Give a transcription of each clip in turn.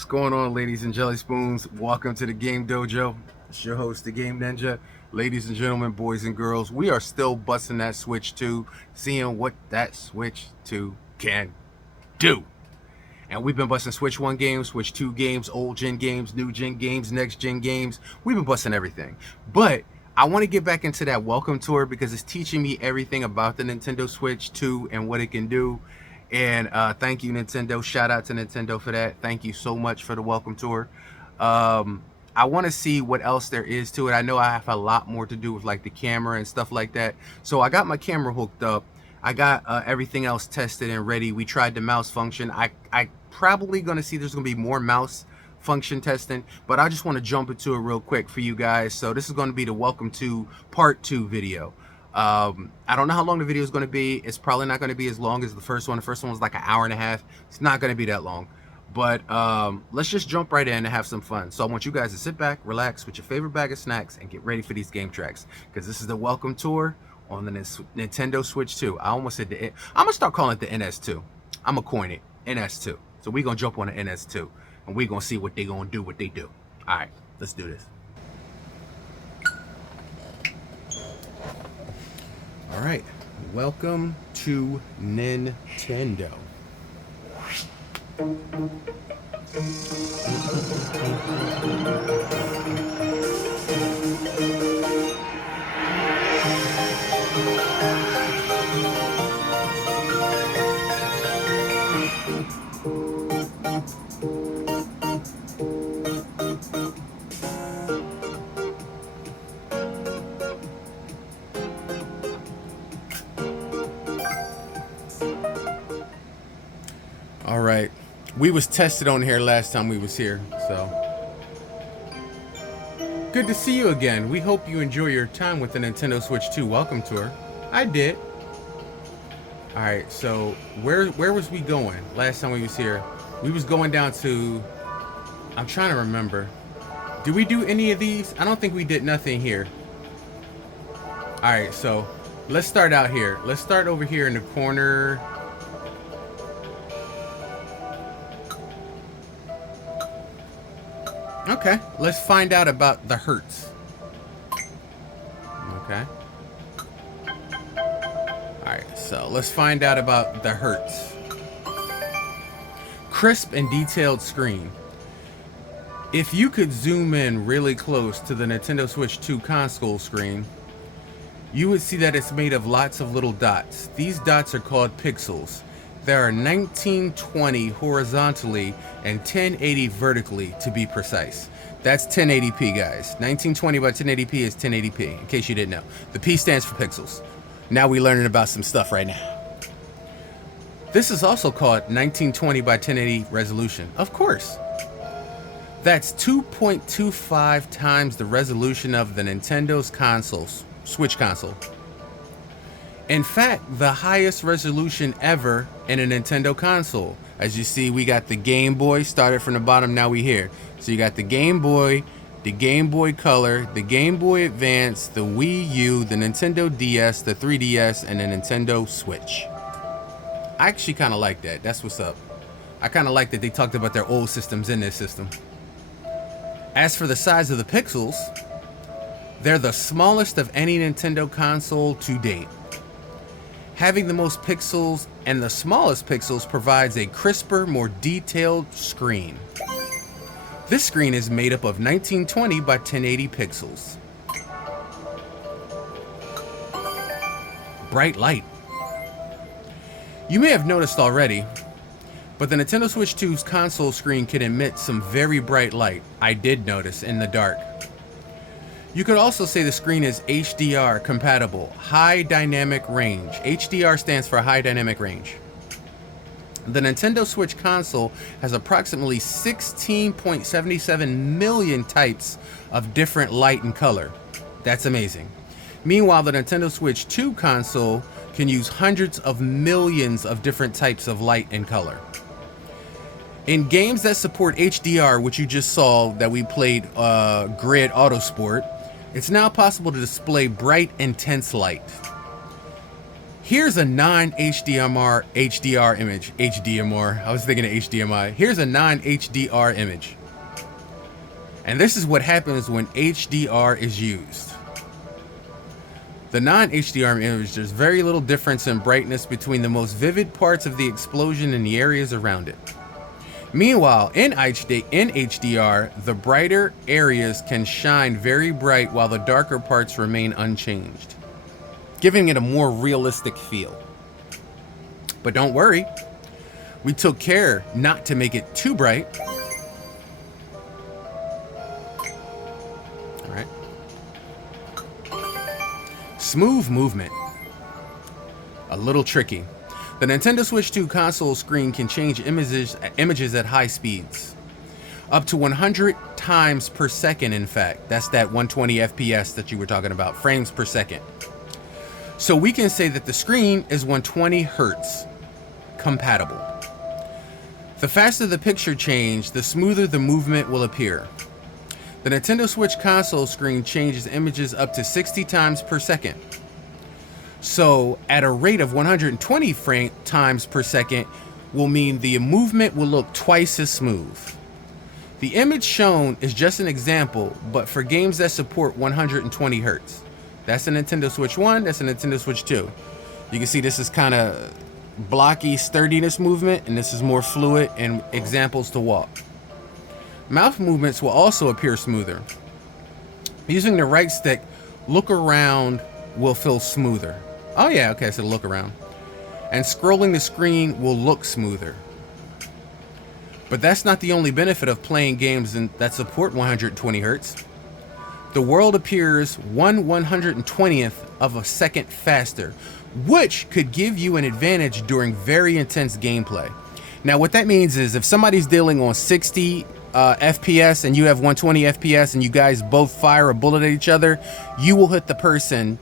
What's going on, ladies and jelly spoons? Welcome to the Game Dojo. It's your host, the Game Ninja. Ladies and gentlemen, boys and girls, we are still busting that Switch 2, seeing what that Switch 2 can do. And we've been busting Switch 1 games, Switch 2 games, old gen games, new gen games, next gen games. We've been busting everything. But I want to get back into that welcome tour because it's teaching me everything about the Nintendo Switch 2 and what it can do. And thank you, Nintendo. Shout out to Nintendo for that. Thank you so much for the welcome tour. I want to see what else there is to it. I know I have a lot more to do with like the camera and stuff like that. So I got my camera hooked up. I got everything else tested and ready. We tried the mouse function. I probably going to see there's going to be more mouse function testing, but I just want to jump into it real quick for you guys. So this is going to be the welcome to part 2 video. I don't know how long the video is going to be. It's probably not going to be as long as the first one. The first one was like an hour and a half. It's not going to be that long, but let's just jump right in and have some fun. So I want you guys to sit back, relax with your favorite bag of snacks, and get ready for these game tracks, because this is the welcome tour on the Nintendo Switch 2. I almost said I'm gonna start calling it the NS2. I'm gonna coin it NS2. So we're gonna jump on the NS2 and we're gonna see what they gonna do, what they do. All right, let's do this. All right, welcome to Nintendo. All right, we was tested on here last time we was here, so good to see you again. We hope you enjoy your time with the Nintendo Switch 2 welcome tour. I did. All right, so where was we going last time we was here? We was going down to, I'm trying to remember. Did we do any of these? I don't think we did nothing here. All right, so let's start out here. Let's start over here in the corner. Okay, let's find out about the Hertz. Okay. Alright, so let's find out about the Hertz. Crisp and detailed screen. If you could zoom in really close to the Nintendo Switch 2 console screen, you would see that it's made of lots of little dots. These dots are called pixels. There are 1920 horizontally and 1080 vertically, to be precise. That's 1080p, guys. 1920 by 1080p is 1080p, in case you didn't know. The P stands for pixels. Now we're learning about some stuff right now. This is also called 1920 by 1080 resolution. Of course. That's 2.25 times the resolution of the Nintendo's consoles, Switch console. In fact, the highest resolution ever in a Nintendo console. As you see, we got the Game Boy, started from the bottom, now we here. So you got the Game Boy Color, the Game Boy Advance, the Wii U, the Nintendo DS, the 3DS, and the Nintendo Switch. I actually kind of like that. That's what's up. I kind of like that they talked about their old systems in this system. As for the size of the pixels, they're the smallest of any Nintendo console to date. Having the most pixels and the smallest pixels provides a crisper, more detailed screen. This screen is made up of 1920 by 1080 pixels. Bright light. You may have noticed already, but the Nintendo Switch 2's console screen can emit some very bright light. I did notice in the dark. You could also say the screen is HDR compatible, high dynamic range. HDR stands for high dynamic range. The Nintendo Switch console has approximately 16.77 million types of different light and color. That's amazing. Meanwhile, the Nintendo Switch 2 console can use hundreds of millions of different types of light and color. In games that support HDR, which you just saw that we played Grid Autosport, it's now possible to display bright, intense light. Here's a non-HDMR HDR image. HDMR. I was thinking of HDMI. Here's a non-HDR image. And this is what happens when HDR is used. The non-HDR image, there's very little difference in brightness between the most vivid parts of the explosion and the areas around it. Meanwhile, in HDR, the brighter areas can shine very bright while the darker parts remain unchanged, giving it a more realistic feel. But don't worry, we took care not to make it too bright. All right. Smooth movement. A little tricky. The Nintendo Switch 2 console screen can change images at high speeds. Up to 100 times per second, in fact. That's that 120 FPS that you were talking about, frames per second. So we can say that the screen is 120 Hertz compatible. The faster the picture change, the smoother the movement will appear. The Nintendo Switch console screen changes images up to 60 times per second. So at a rate of 120 times per second will mean the movement will look twice as smooth. The image shown is just an example, but for games that support 120 Hertz. That's a Nintendo Switch 1, that's a Nintendo Switch 2. You can see this is kind of blocky sturdiness movement, and this is more fluid and examples to walk. Mouth movements will also appear smoother. Using the right stick, look around will feel smoother. Oh yeah, okay, so look around. And scrolling the screen will look smoother. But that's not the only benefit of playing games that support 120 Hertz. The world appears 1/120th of a second faster, which could give you an advantage during very intense gameplay. Now what that means is if somebody's dealing on 60 FPS and you have 120 FPS and you guys both fire a bullet at each other, you will hit the person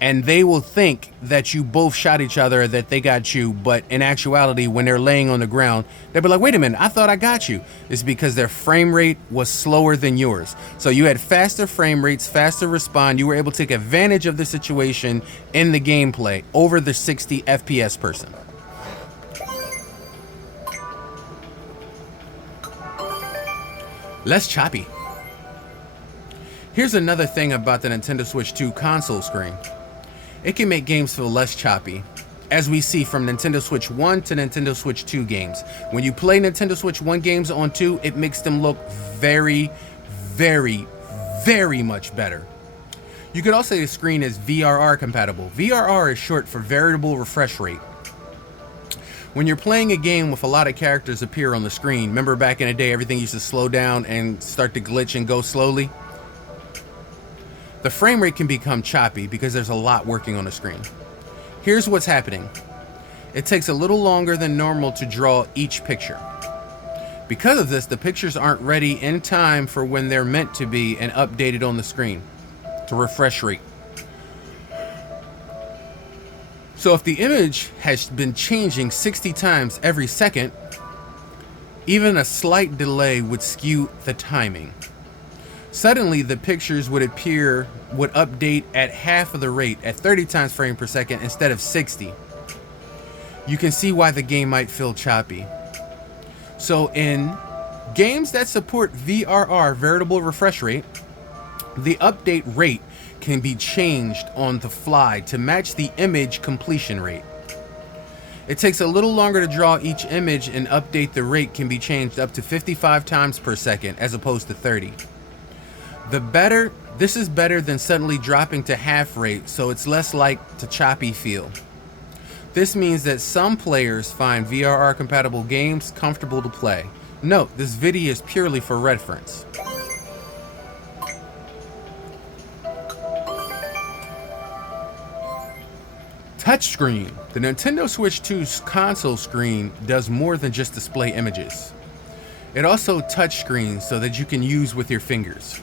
and they will think that you both shot each other, that they got you, but in actuality, when they're laying on the ground, they'll be like, wait a minute, I thought I got you. It's because their frame rate was slower than yours. So you had faster frame rates, faster respawn. You were able to take advantage of the situation in the gameplay over the 60 FPS person. Less choppy. Here's another thing about the Nintendo Switch 2 console screen. It can make games feel less choppy, as we see from Nintendo Switch 1 to Nintendo Switch 2 games. When you play Nintendo Switch 1 games on 2, it makes them look very, very, very much better. You could also say the screen is VRR compatible. VRR is short for variable refresh rate. When you're playing a game with a lot of characters appear on the screen, remember back in the day everything used to slow down and start to glitch and go slowly? The frame rate can become choppy because there's a lot working on the screen. Here's what's happening. It takes a little longer than normal to draw each picture. Because of this, the pictures aren't ready in time for when they're meant to be and updated on the screen to refresh rate. So if the image has been changing 60 times every second, even a slight delay would skew the timing. Suddenly, the pictures would update at half of the rate, at 30 times frame per second instead of 60. You can see why the game might feel choppy. So in games that support VRR, variable refresh rate, the update rate can be changed on the fly to match the image completion rate. It takes a little longer to draw each image, and update the rate can be changed up to 55 times per second as opposed to 30. This is better than suddenly dropping to half rate, so it's less like the choppy feel. This means that some players find VRR compatible games comfortable to play. Note, this video is purely for reference. Touchscreen. The Nintendo Switch 2's console screen does more than just display images. It also touchscreens so that you can use with your fingers.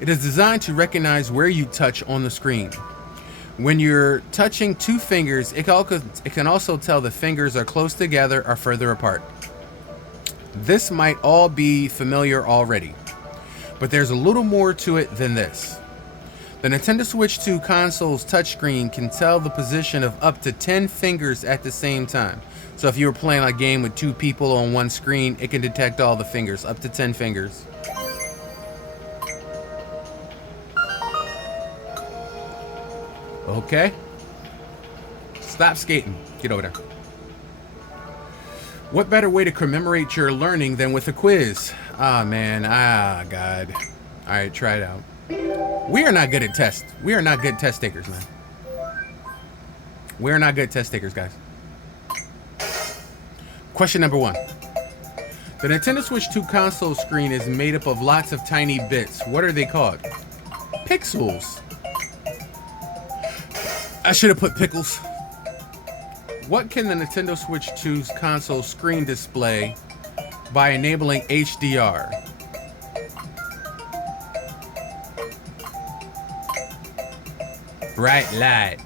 It is designed to recognize where you touch on the screen. When you're touching two fingers, it can also tell the fingers are close together or further apart. This might all be familiar already, but there's a little more to it than this. The Nintendo Switch 2 console's touchscreen can tell the position of up to 10 fingers at the same time. So if you were playing a game with 2 people on one screen, it can detect all the fingers, up to 10 fingers. Okay. Stop skating. Get over there. What better way to commemorate your learning than with a quiz? Ah, man. Ah, God. All right, try it out. We are not good at tests. We are not good test takers, man. We're not good test takers, guys. Question number 1. The Nintendo Switch 2 console screen is made up of lots of tiny bits. What are they called? Pixels. I should have put pickles. What can the Nintendo Switch 2's console screen display by enabling HDR? Bright light.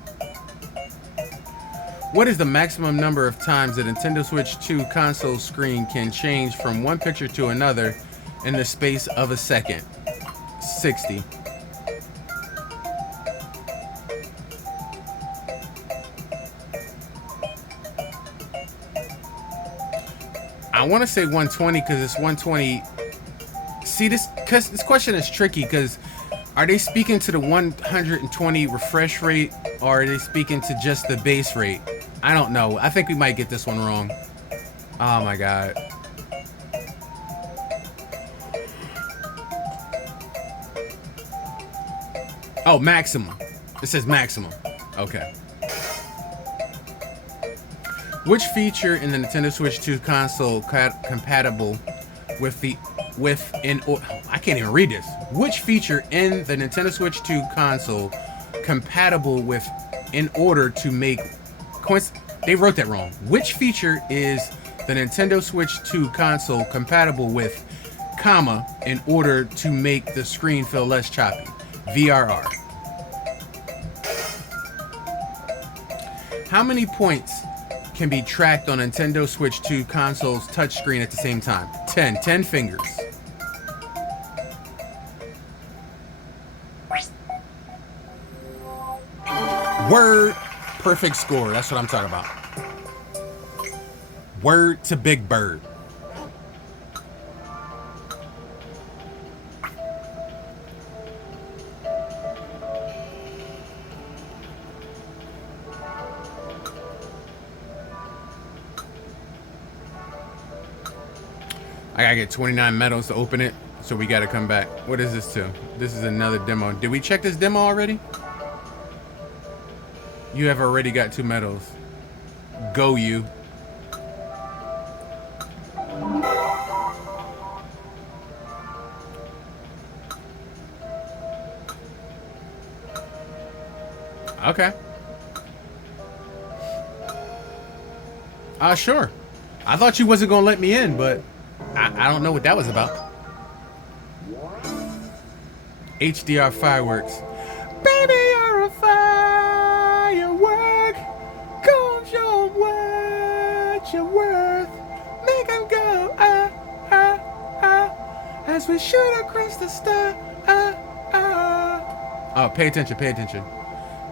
What is the maximum number of times the Nintendo Switch 2 console screen can change from one picture to another in the space of a second? 60. I want to say 120 because it's 120. See, this question is tricky because are they speaking to the 120 refresh rate or are they speaking to just the base rate? I don't know. I think we might get this one wrong. Oh my God. Oh, maximum. It says maximum. Okay. Which feature in the Nintendo Switch 2 console compatible with I can't even read this. Which feature in the Nintendo Switch 2 console compatible with in order to make they wrote that wrong. Which feature is the Nintendo Switch 2 console compatible with, comma, in order to make the screen feel less choppy? VRR. How many points can be tracked on Nintendo Switch 2 console's touchscreen at the same time? 10. 10 fingers. Word. Perfect score. That's what I'm talking about. Word to Big Bird. I gotta get 29 medals to open it, so we gotta come back. What is this to? This is another demo. Did we check this demo already? You have already got 2 medals. Go you. Okay. Sure. I thought you wasn't gonna let me in, but I don't know what that was about. HDR fireworks. Baby, you're a firework. Come show 'em what you're worth. Make 'em go, ah, ah, ah, as we shoot across the star, ah, ah. Oh, pay attention, pay attention.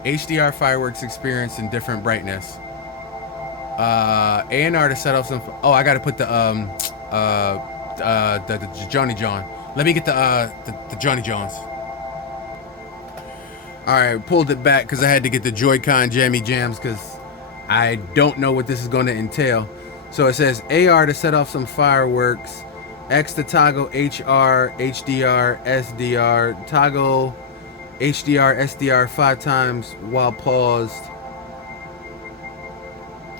HDR fireworks experience in different brightness. A&R to set off some. Oh, I gotta put the Johnny John. Let me get the Johnny Johns. All right, pulled it back because I had to get the Joy-Con jammy jams because I don't know what this is going to entail. So it says AR to set off some fireworks, X to toggle HR, HDR, SDR, toggle HDR, SDR 5 times while paused.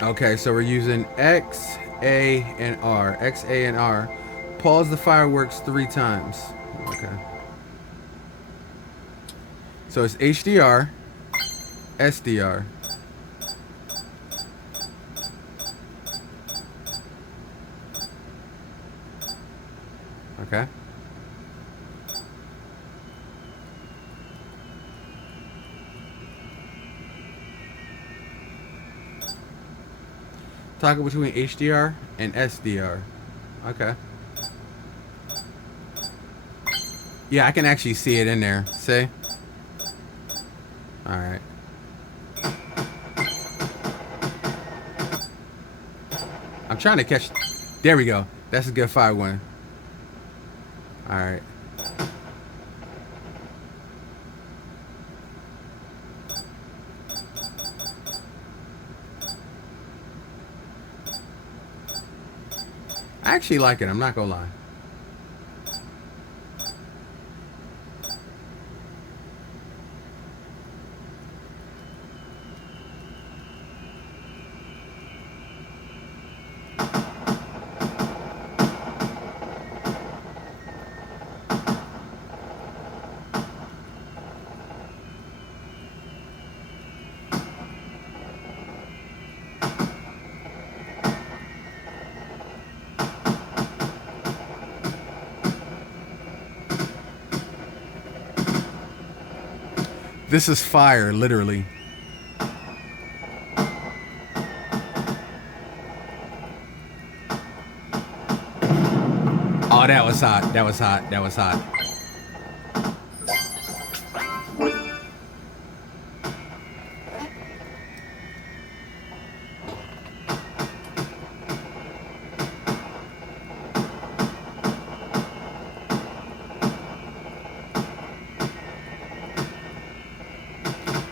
Okay, so we're using X, A, and R. X, A, and R. Pause the fireworks 3 times. Okay. So it's HDR, SDR. Okay. Toggle between HDR and SDR. Okay. Yeah, I can actually see it in there. See? All right. I'm trying to catch. There we go. That's a good 5-1. All right. I actually like it. I'm not gonna lie. This is fire, literally. Oh, that was hot. That was hot. That was hot.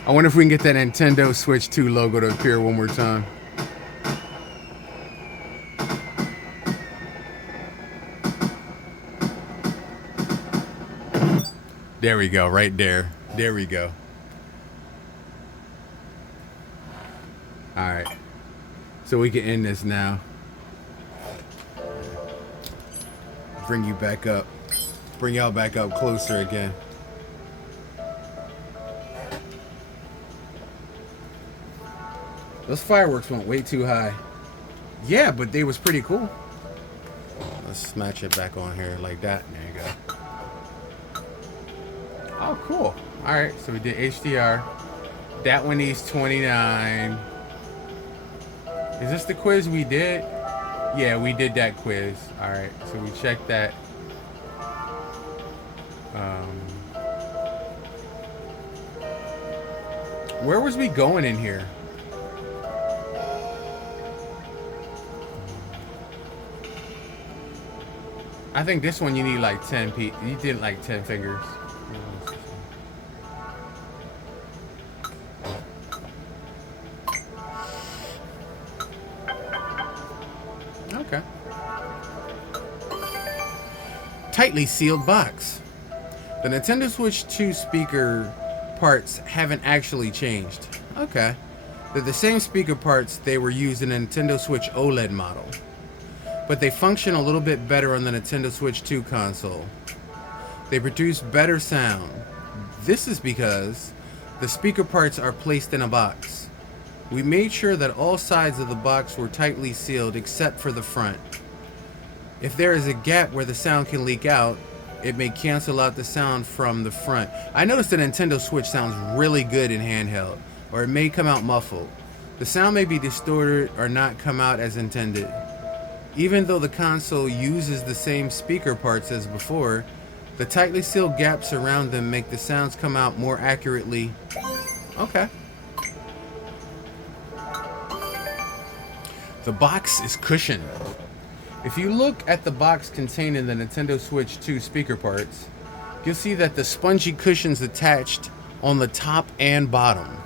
I wonder if we can get that Nintendo Switch 2 logo to appear one more time. There we go, right there. There we go. All right. So we can end this now. Bring you back up. Bring y'all back up closer again. Those fireworks went way too high. Yeah, but they was pretty cool. Let's match it back on here like that. There you go. Oh, cool. All right, so we did HDR. That one needs 29. Is this the quiz we did? Yeah, we did that quiz. All right, so we checked that. Where was we going in here? I think this one you need like 10 you did like 10 fingers. Okay. Tightly sealed box. The Nintendo Switch 2 speaker parts haven't actually changed. Okay. They're the same speaker parts they were used in the Nintendo Switch OLED model, but they function a little bit better on the Nintendo Switch 2 console. They produce better sound. This is because the speaker parts are placed in a box. We made sure that all sides of the box were tightly sealed except for the front. If there is a gap where the sound can leak out, it may cancel out the sound from the front. I noticed the Nintendo Switch sounds really good in handheld, or it may come out muffled. The sound may be distorted or not come out as intended. Even though the console uses the same speaker parts as before, the tightly sealed gaps around them make the sounds come out more accurately. Okay. The box is cushioned. If you look at the box containing the Nintendo Switch 2 speaker parts, you'll see that the spongy cushions attached on the top and bottom.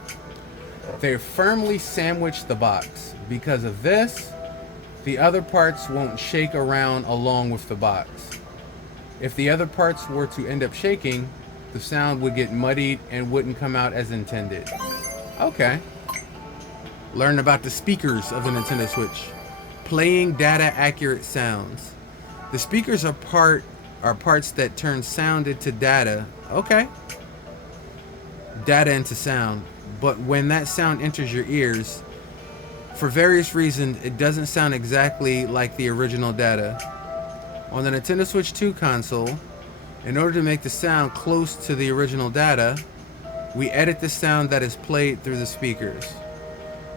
They firmly sandwich the box. Because of this, the other parts won't shake around along with the box. If the other parts were to end up shaking, the sound would get muddied and wouldn't come out as intended. Okay. Learn about the speakers of the Nintendo Switch. Playing data accurate sounds. The speakers are parts that turn sound into data. Okay. Data into sound. But when that sound enters your ears, for various reasons, it doesn't sound exactly like the original data. On the Nintendo Switch 2 console, in order to make the sound close to the original data, we edit the sound that is played through the speakers.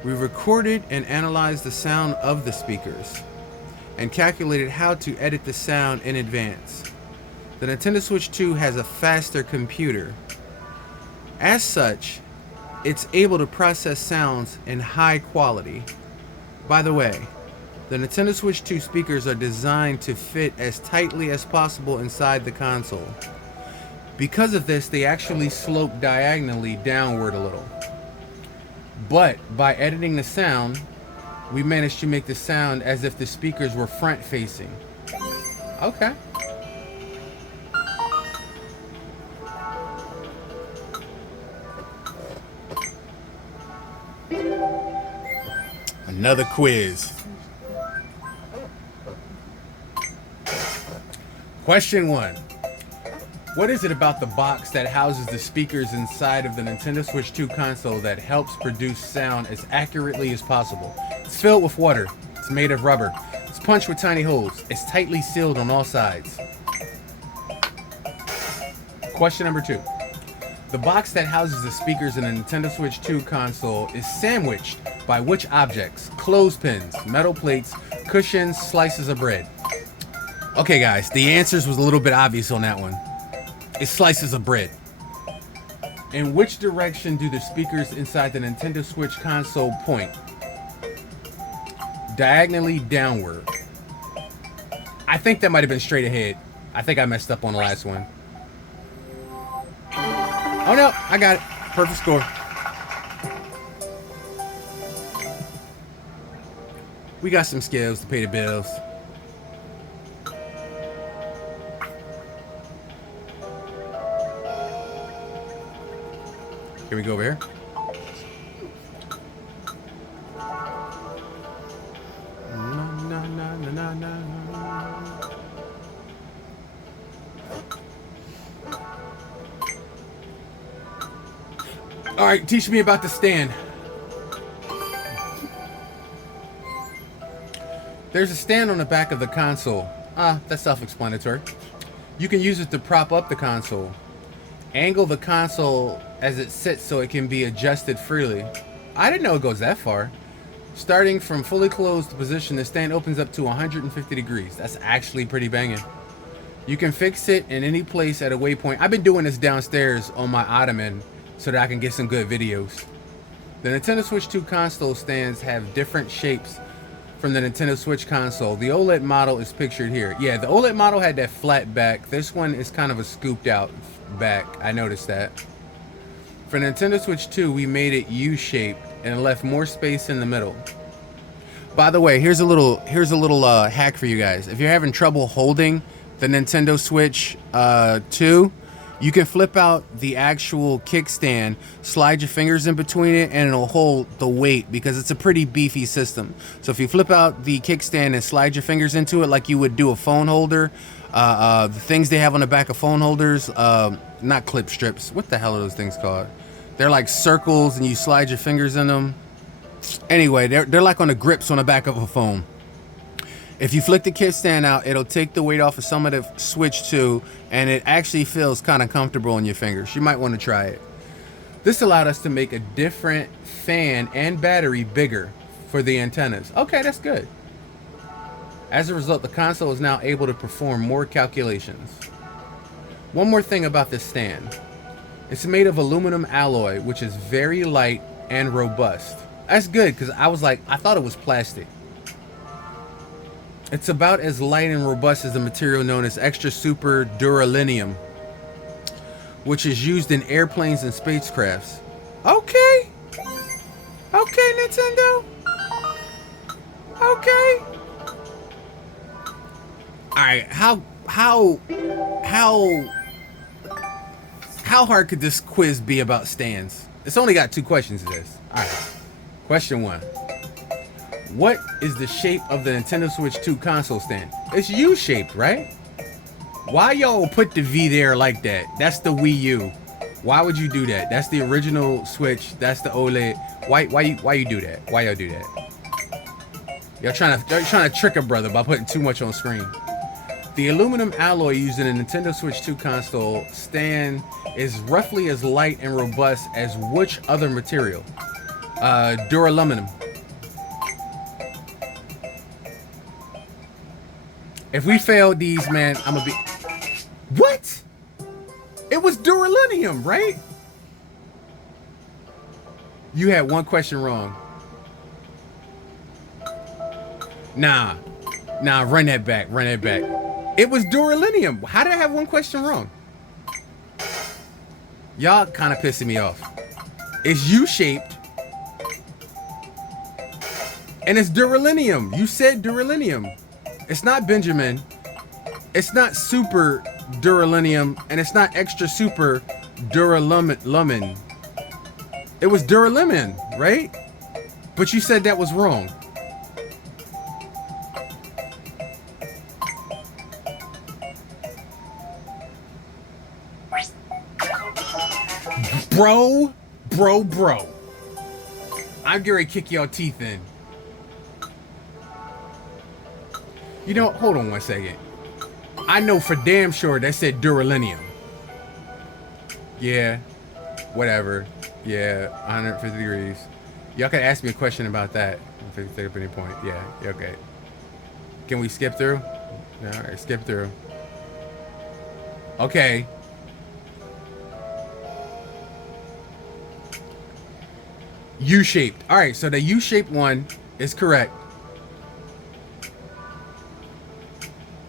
We recorded and analyzed the sound of the speakers and calculated how to edit the sound in advance. The Nintendo Switch 2 has a faster computer. As such, it's able to process sounds in high quality. By the way, the Nintendo Switch 2 speakers are designed to fit as tightly as possible inside the console. Because of this, they actually slope diagonally downward a little. But by editing the sound, we managed to make the sound as if the speakers were front facing. Okay. Another quiz. Question 1. What is it about the box that houses the speakers inside of the Nintendo Switch 2 console that helps produce sound as accurately as possible? It's filled with water. It's made of rubber. It's punched with tiny holes. It's tightly sealed on all sides. Question number 2. The box that houses the speakers in the Nintendo Switch 2 console is sandwiched by which objects? Clothespins, metal plates, cushions, slices of bread. Okay guys, the answers was a little bit obvious on that one. It's slices of bread. In which direction do the speakers inside the Nintendo Switch console point? Diagonally downward. I think that might have been straight ahead. I think I messed up on the last one. Oh no, I got it. Perfect score. We got some skills to pay the bills. Can we go over here? All right, teach me about the stand. There's a stand on the back of the console. That's self-explanatory. You can use it to prop up the console. Angle the console as it sits so it can be adjusted freely. I didn't know it goes that far. Starting from fully closed position, the stand opens up to 150 degrees. That's actually pretty banging. You can fix it in any place at a waypoint. I've been doing this downstairs on my ottoman so that I can get some good videos. The Nintendo Switch 2 console stands have different shapes from the Nintendo Switch console. The OLED model is pictured here. Yeah, the OLED model had that flat back. This one is kind of a scooped out back. I noticed that. For Nintendo Switch 2, we made it U-shaped and left more space in the middle. By the way, here's a little hack for you guys. If you're having trouble holding the Nintendo Switch 2, you can flip out the actual kickstand, slide your fingers in between it, and it'll hold the weight because it's a pretty beefy system. So if you flip out the kickstand and slide your fingers into it like you would do a phone holder, the things they have on the back of phone holders, not clip strips. What the hell are those things called? They're like circles and you slide your fingers in them. Anyway, they're like on the grips on the back of a phone. If you flick the kickstand out, it'll take the weight off of some of the Switch 2, and it actually feels kind of comfortable on your fingers. You might want to try it. This allowed us to make a different fan and battery bigger for the antennas. Okay, that's good. As a result, the console is now able to perform more calculations. One more thing about this stand. It's made of aluminum alloy, which is very light and robust. That's good, because I thought it was plastic. It's about as light and robust as the material known as extra super duralinium, which is used in airplanes and spacecrafts. Okay. Okay, Nintendo. Okay. All right, how hard could this quiz be about stands? It's only got 2 questions to this. All right. Question 1. What is the shape of the Nintendo Switch 2 console stand? It's U-shaped, right? Why y'all put the V there like that? That's the Wii U. Why would you do that? That's the original Switch. That's the OLED. Why you do that? Why y'all do that? Y'all trying to trick a brother by putting too much on screen. The aluminum alloy used in the Nintendo Switch 2 console stand is roughly as light and robust as which other material? Duraluminum. If we failed these, man, I'm gonna be... What? It was duralinium, right? You had one question wrong. Nah, run that back. Run that back. It was Duralinium. How did I have one question wrong? Y'all kind of pissing me off. It's U-shaped. And it's Duralinium. You said Duralinium. It's not Benjamin. It's not super Duralinium. And it's not extra super Duralumin. It was Duralumin, right? But you said that was wrong. Bro. I'm getting ready to kick your teeth in. You know, hold on one second. I know for damn sure that said Duralinium. Yeah, whatever. Yeah, 150 degrees. Y'all can ask me a question about that if you take up any point. Yeah, okay. Can we skip through? All right, skip through. Okay. U-shaped. All right, so the U-shaped one is correct.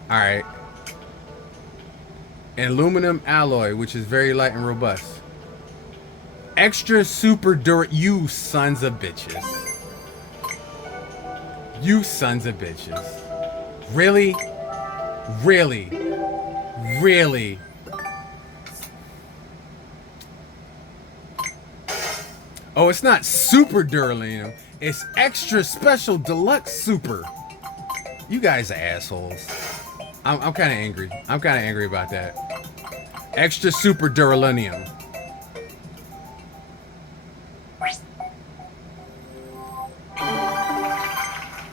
All right. And aluminum alloy, which is very light and robust. Extra super you sons of bitches. You sons of bitches. Really? Oh, it's not super Duralinium. It's extra special deluxe super. You guys are assholes. I'm kind of angry. I'm kind of angry about that. Extra super Duralinium.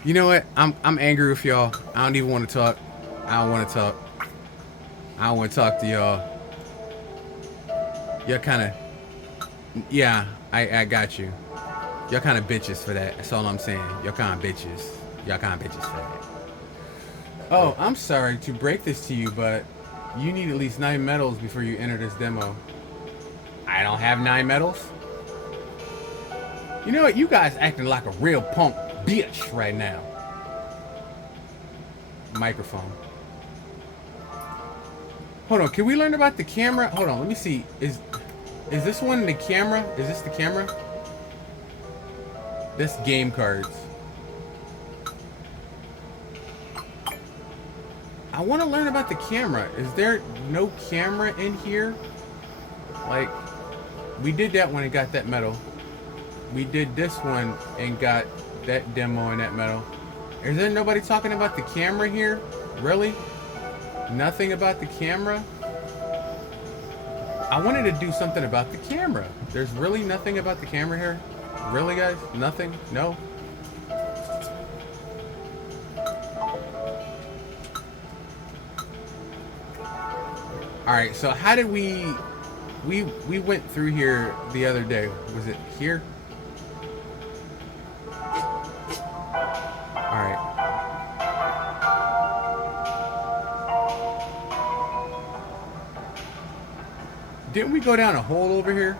You know what? I'm angry with y'all. I don't even want to talk. I don't want to talk. I don't want to talk to y'all. Y'all kind of... Yeah, I got you. Y'all kind of bitches for that. That's all I'm saying. Y'all kind of bitches. Y'all kind of bitches for that. Oh, I'm sorry to break this to you, but you need at least 9 medals before you enter this demo. I don't have 9 medals? You know what? You guys acting like a real punk bitch right now. Microphone. Hold on, can we learn about the camera? Hold on, let me see. Is this one the camera? Is this the camera? This game cards. I want to learn about the camera. Is there no camera in here? Like, we did that one and got that medal. We did this one and got that demo and that medal. Is there nobody talking about the camera here? Really? Nothing about the camera? I wanted to do something about the camera. There's really nothing about the camera here? Really, guys? Nothing? No? Alright, so how did we went through here the other day. Was it here? Alright. Didn't we go down a hole over here?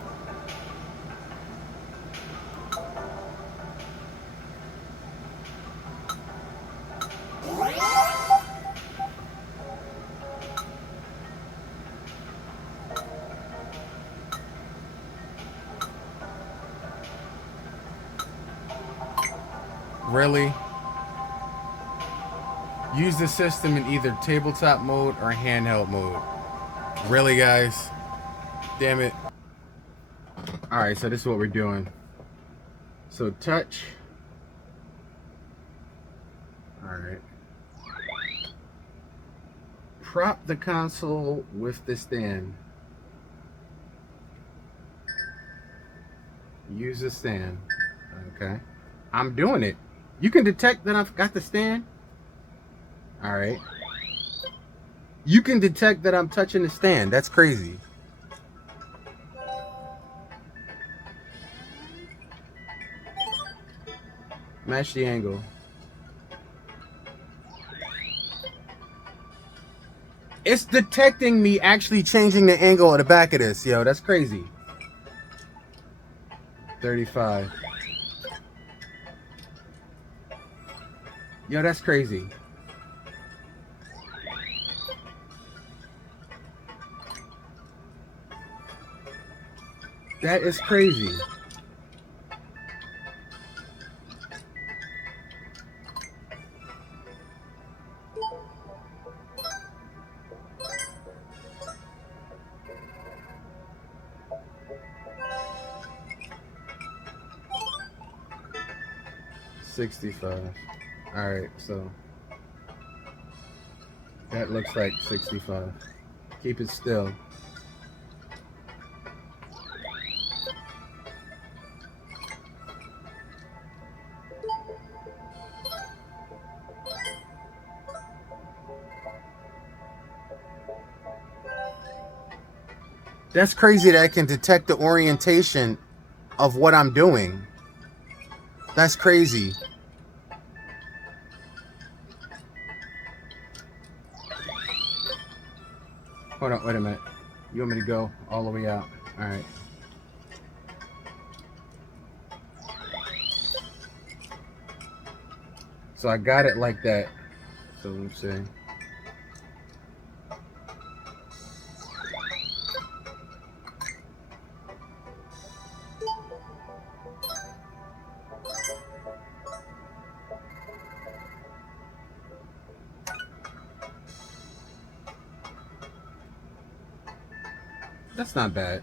Really? Use the system in either tabletop mode or handheld mode. Really, guys? Damn it. Alright, so this is what we're doing. So touch. Alright. Prop the console with the stand. Use the stand. Okay. I'm doing it. You can detect that I've got the stand. Alright. You can detect that I'm touching the stand. That's crazy. Match the angle. It's detecting me actually changing the angle at the back of this, yo. That's crazy. 35. Yo, that's crazy. That is crazy. $65. All right, so that looks like 65. Keep it still. That's crazy that I can detect the orientation of what I'm doing. That's crazy. Hold on, wait a minute. You want me to go all the way out? All right. So I got it like that. So let's see. That's not bad.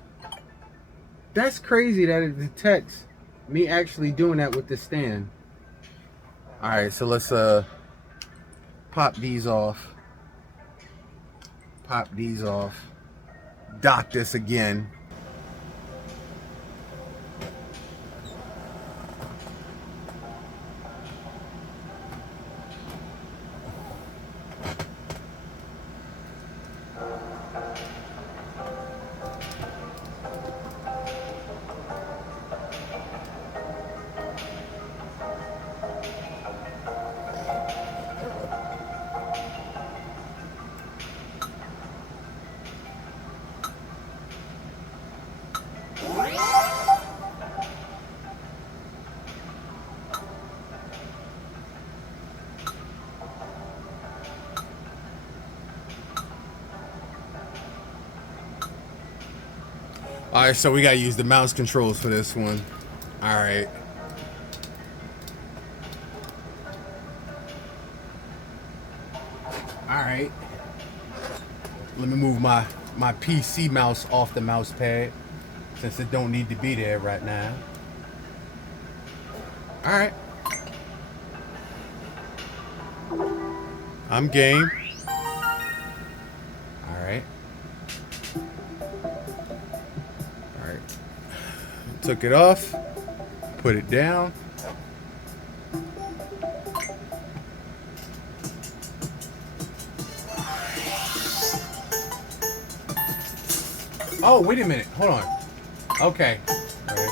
That's crazy that it detects me actually doing that with the stand. All right, so let's pop these off. Pop these off. Dock this again. All right, so we gotta use the mouse controls for this one. All right. All right. Let me move my PC mouse off the mouse pad since it don't need to be there right now. All right. I'm game. All right. All right. Took it off. Put it down. Oh, wait a minute. Hold on. Okay. All right.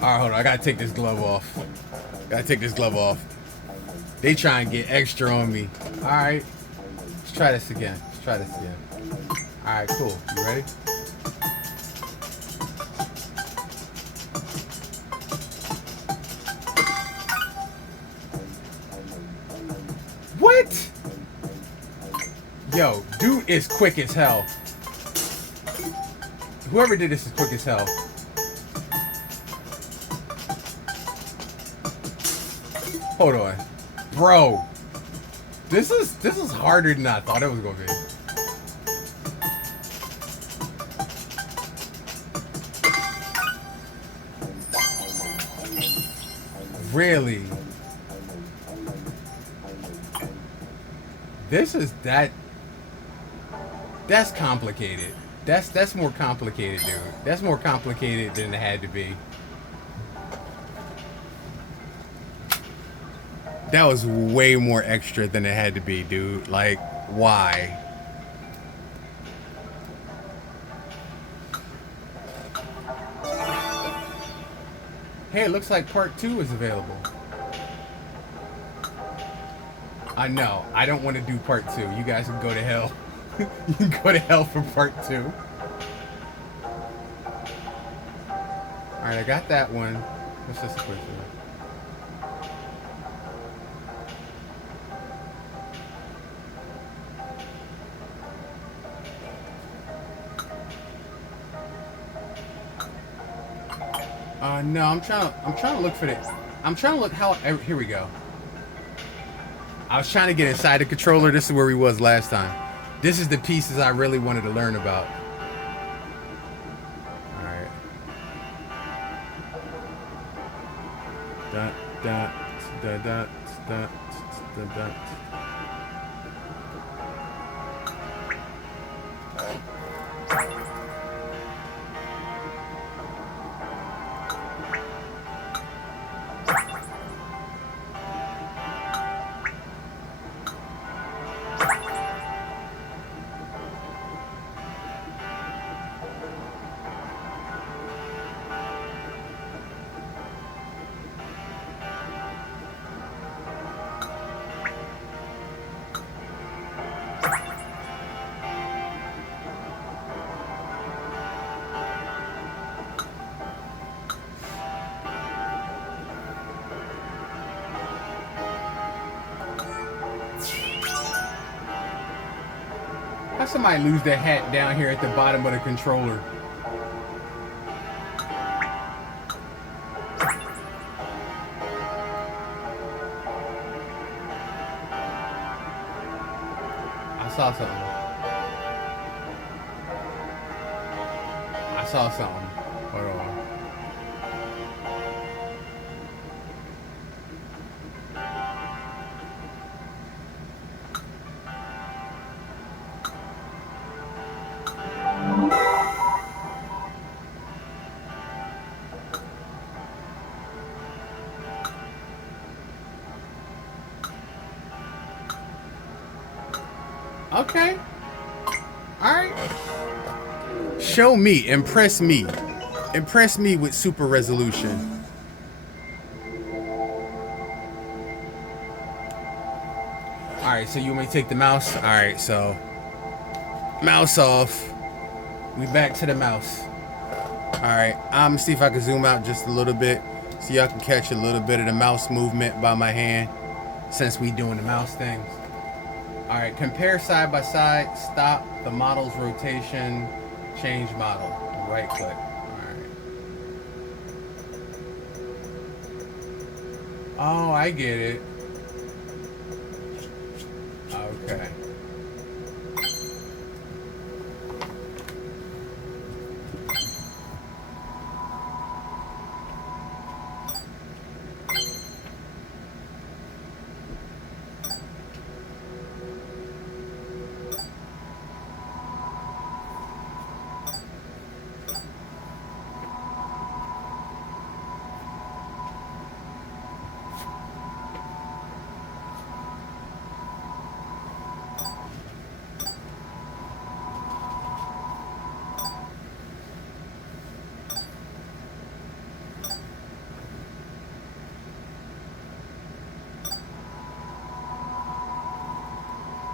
All right, hold on. I gotta take this glove off. Gotta take this glove off. They try and get extra on me. All right. Let's try this again. Let's try this again. All right, cool. You ready? What? Yo, dude is quick as hell. Whoever did this is quick as hell. Hold on. Bro. This is harder than I thought it was gonna be. Really? That's complicated. That's more complicated, dude. That's more complicated than it had to be. That was way more extra than it had to be, dude. Like, why? Hey, it looks like part 2 is available. I know. I don't want to do part 2. You guys can go to hell. You can go to hell for part 2. Alright, I got that one. What's this quick one? No, I'm trying to look for this. I'm trying to look how. Here we go. I was trying to get inside the controller. This is where we was last time. This is the pieces I really wanted to learn about. All right. Dun, dun, dun, dun, dun, dun, dun. How somebody lose their hat down here at the bottom of the controller? I saw something. I saw something. Hold on. Okay. Alright. Show me. Impress me. Impress me with super resolution. Alright, so you want me to take the mouse? Alright, so mouse off. We back to the mouse. Alright, I'm gonna see if I can zoom out just a little bit so y'all can catch a little bit of the mouse movement by my hand since we doing the mouse things. Alright, compare side by side, stop the model's rotation, change model, right click. Alright. Oh, I get it. Okay.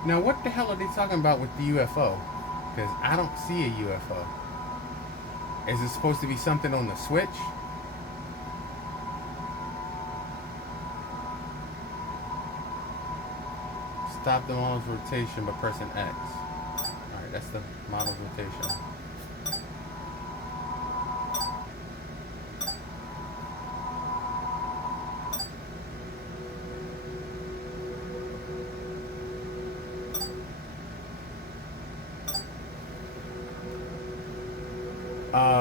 Now, what the hell are they talking about with the UFO? Because I don't see a UFO. Is it supposed to be something on the Switch? Stop the model's rotation by pressing X. Alright, that's the model's rotation.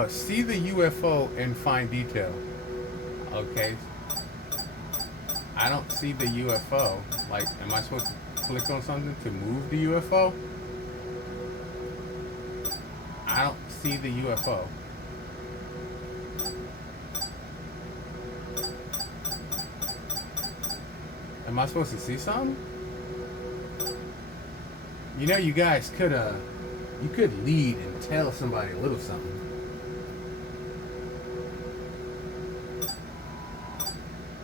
See the UFO and find detail. Okay. I don't see the UFO. Like, am I supposed to click on something to move the UFO? I don't see the UFO. Am I supposed to see something? You know, you guys could you could lead and tell somebody a little something.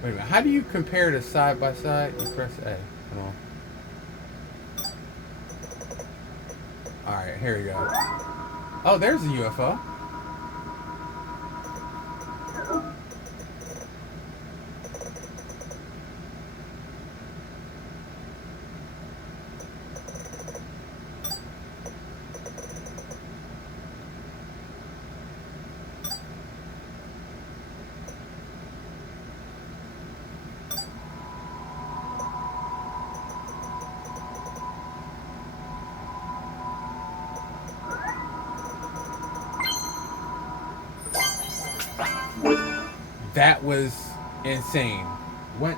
Wait a minute. How do you compare to side by side? You press A. Come on. Alright, here we go. Oh, there's a UFO. That was insane. What?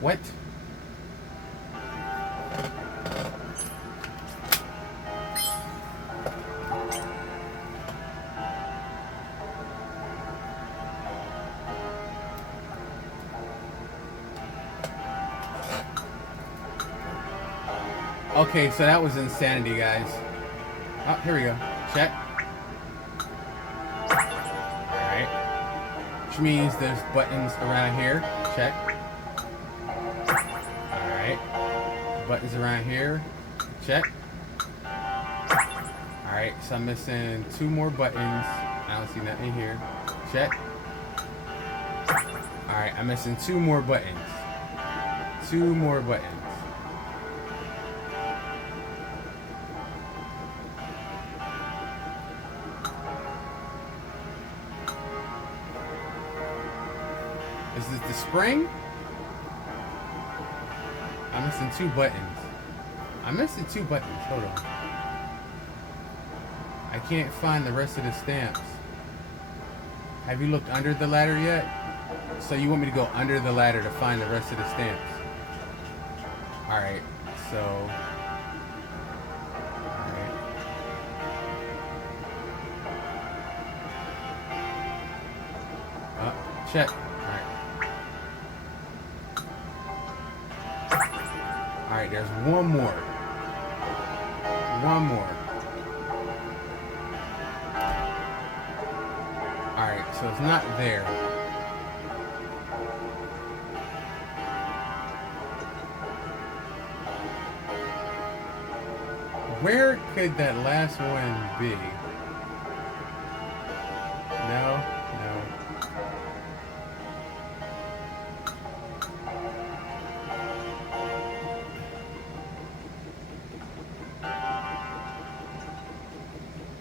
What? Okay, so that was insanity, guys. Oh, here we go. Check. Alright. Which means there's buttons around here. Check. Alright. Buttons around here. Check. Alright, so I'm missing 2 more buttons. I don't see nothing here. Check. Alright, I'm missing 2 more buttons. 2 more buttons. Is this the spring? I'm missing 2 buttons. I'm missing 2 buttons. Hold on. I can't find the rest of the stamps. Have you looked under the ladder yet? So you want me to go under the ladder to find the rest of the stamps? Alright, so... Alright. Check. Alright, there's 1 more. 1 more. Alright, so it's not there. Where could that last one be? No, no.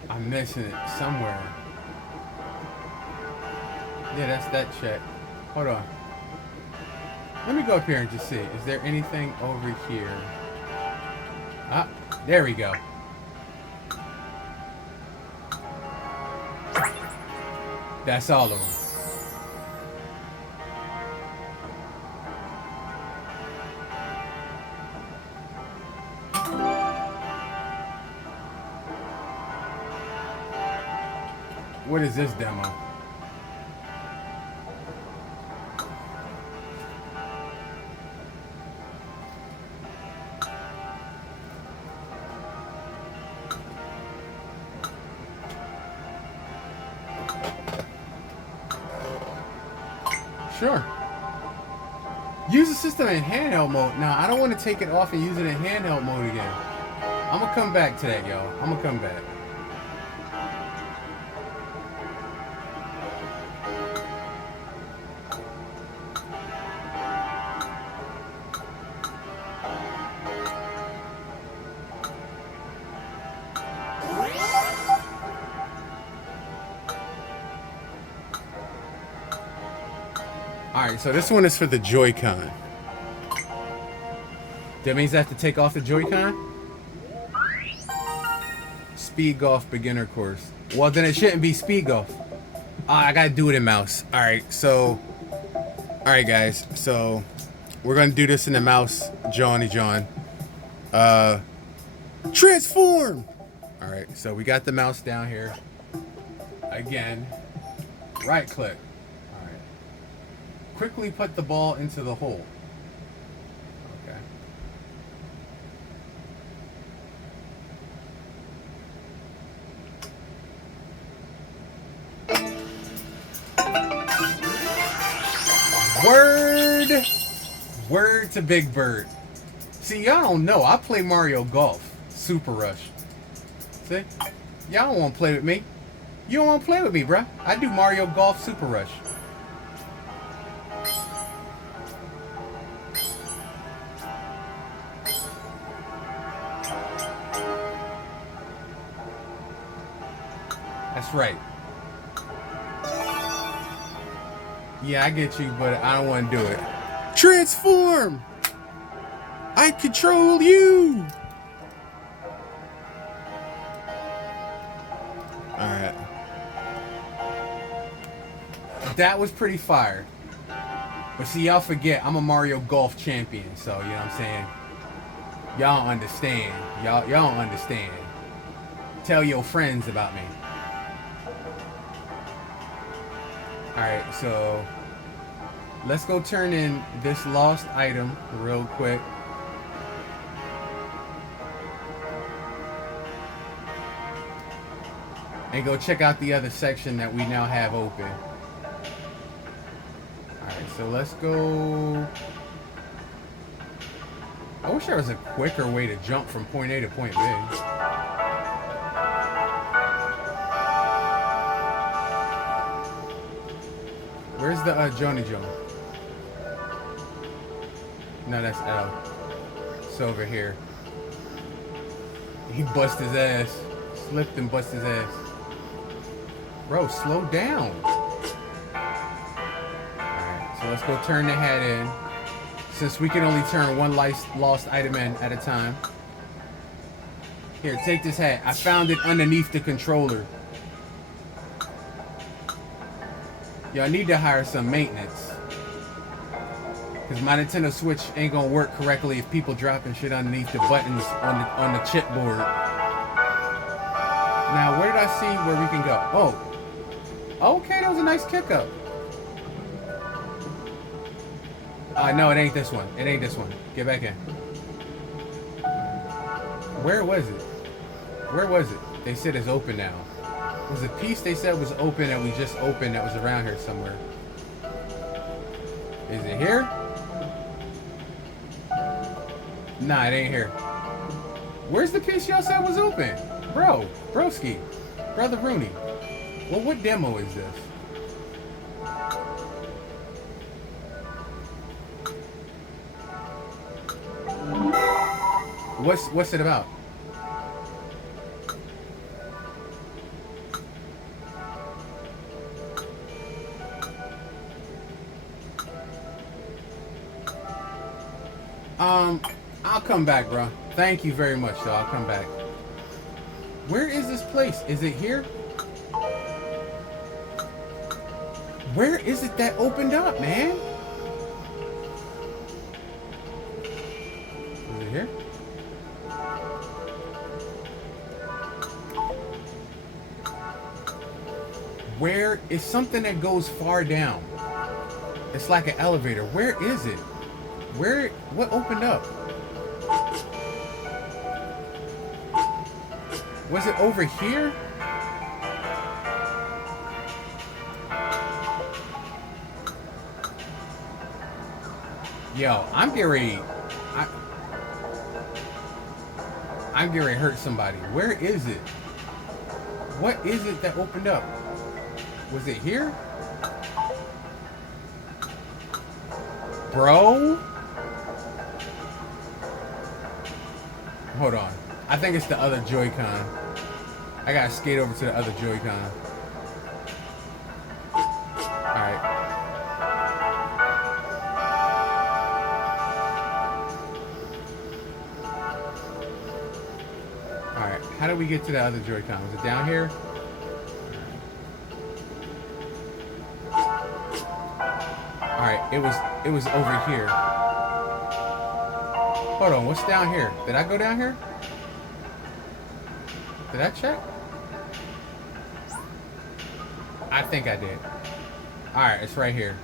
I'm missing it somewhere. Yeah, that's that check. Hold on. Let me go up here and just see. Is there anything over here? Ah, there we go. That's all of them. What is this demo? Sure. Use the system in handheld mode. Now, I don't want to take it off and use it in handheld mode again. I'm going to come back to that, y'all. I'm going to come back. Alright, so this one is for the Joy-Con. That means I have to take off the Joy-Con? Speed Golf beginner course. Well, then it shouldn't be Speed Golf. I gotta do it in mouse. Alright, so... Alright, guys. So, we're gonna do this in the mouse. Johnny John. Transform! Alright, so we got the mouse down here. Again. Right click. Quickly put the ball into the hole. Okay. Word. Word to Big Bird. See, y'all don't know. I play Mario Golf Super Rush. See? Y'all don't want to play with me. You don't want to play with me, bruh. I do Mario Golf Super Rush. That's right. Yeah, I get you, but I don't want to do it. Transform! I control you! Alright. That was pretty fire. But see, y'all forget, I'm a Mario Golf champion, so, you know what I'm saying? Y'all don't understand. Y'all don't understand. Tell your friends about me. Alright, so let's go turn in this lost item real quick. And go check out the other section that we now have open. Alright, so let's go. I wish there was a quicker way to jump from point A to point B. Where's the Joni Jump? No, that's L. It's over here. He bust his ass. Slipped and bust his ass. Bro, slow down. Alright, so let's go turn the hat in. Since we can only turn one lost item in at a time. Here, take this hat. I found it underneath the controller. Yo, I need to hire some maintenance. Because my Nintendo Switch ain't gonna work correctly if people dropping shit underneath the buttons on the chipboard. Now, where did I see where we can go? Oh. Okay, that was a nice kick up. No, it ain't this one. It ain't this one. Get back in. Where was it? Where was it? They said it's open now. Was a piece they said was open that we just opened that was around here somewhere? Is it here? Nah, it ain't here. Where's the piece y'all said was open? Bro, broski, Brother Rooney. Well, what demo is this? What's it about? I'll come back, bro. Thank you very much, though. I'll come back. Where is this place? Is it here? Where is it that opened up, man? Is it here? Where is something that goes far down? It's like an elevator. Where is it? What opened up? Was it over here? Yo, I'm getting ready. I'm getting ready to hurt somebody. Where is it? What is it that opened up? Was it here? Bro? Hold on. I think it's the other Joy-Con. I gotta skate over to the other Joy-Con. Alright. Alright. How do we get to the other Joy-Con? Was it down here? Alright, it was over here. Hold on, what's down here? Did I go down here? Did I check? I think I did. Alright, it's right here.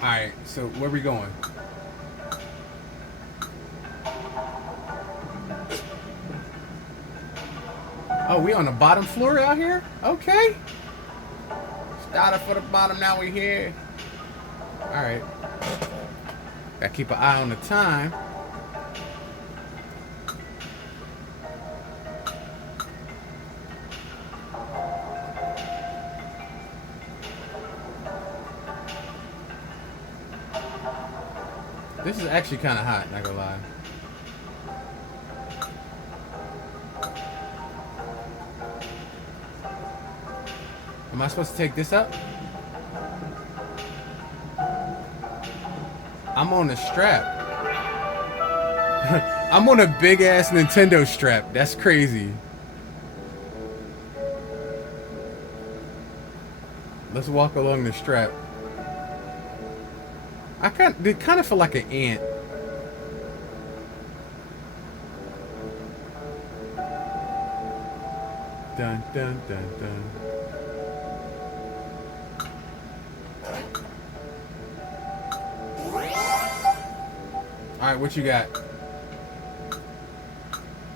Alright, so where we going? Oh, we on the bottom floor out here? Okay. Started for the bottom, now we here. Alright. Gotta keep an eye on the time. This is actually kind of hot, not gonna lie. Am I supposed to take this up? I'm on a strap. I'm on a big ass Nintendo strap. That's crazy. Let's walk along the strap. They kind of feel like an ant. Dun dun dun dun. All right, what you got?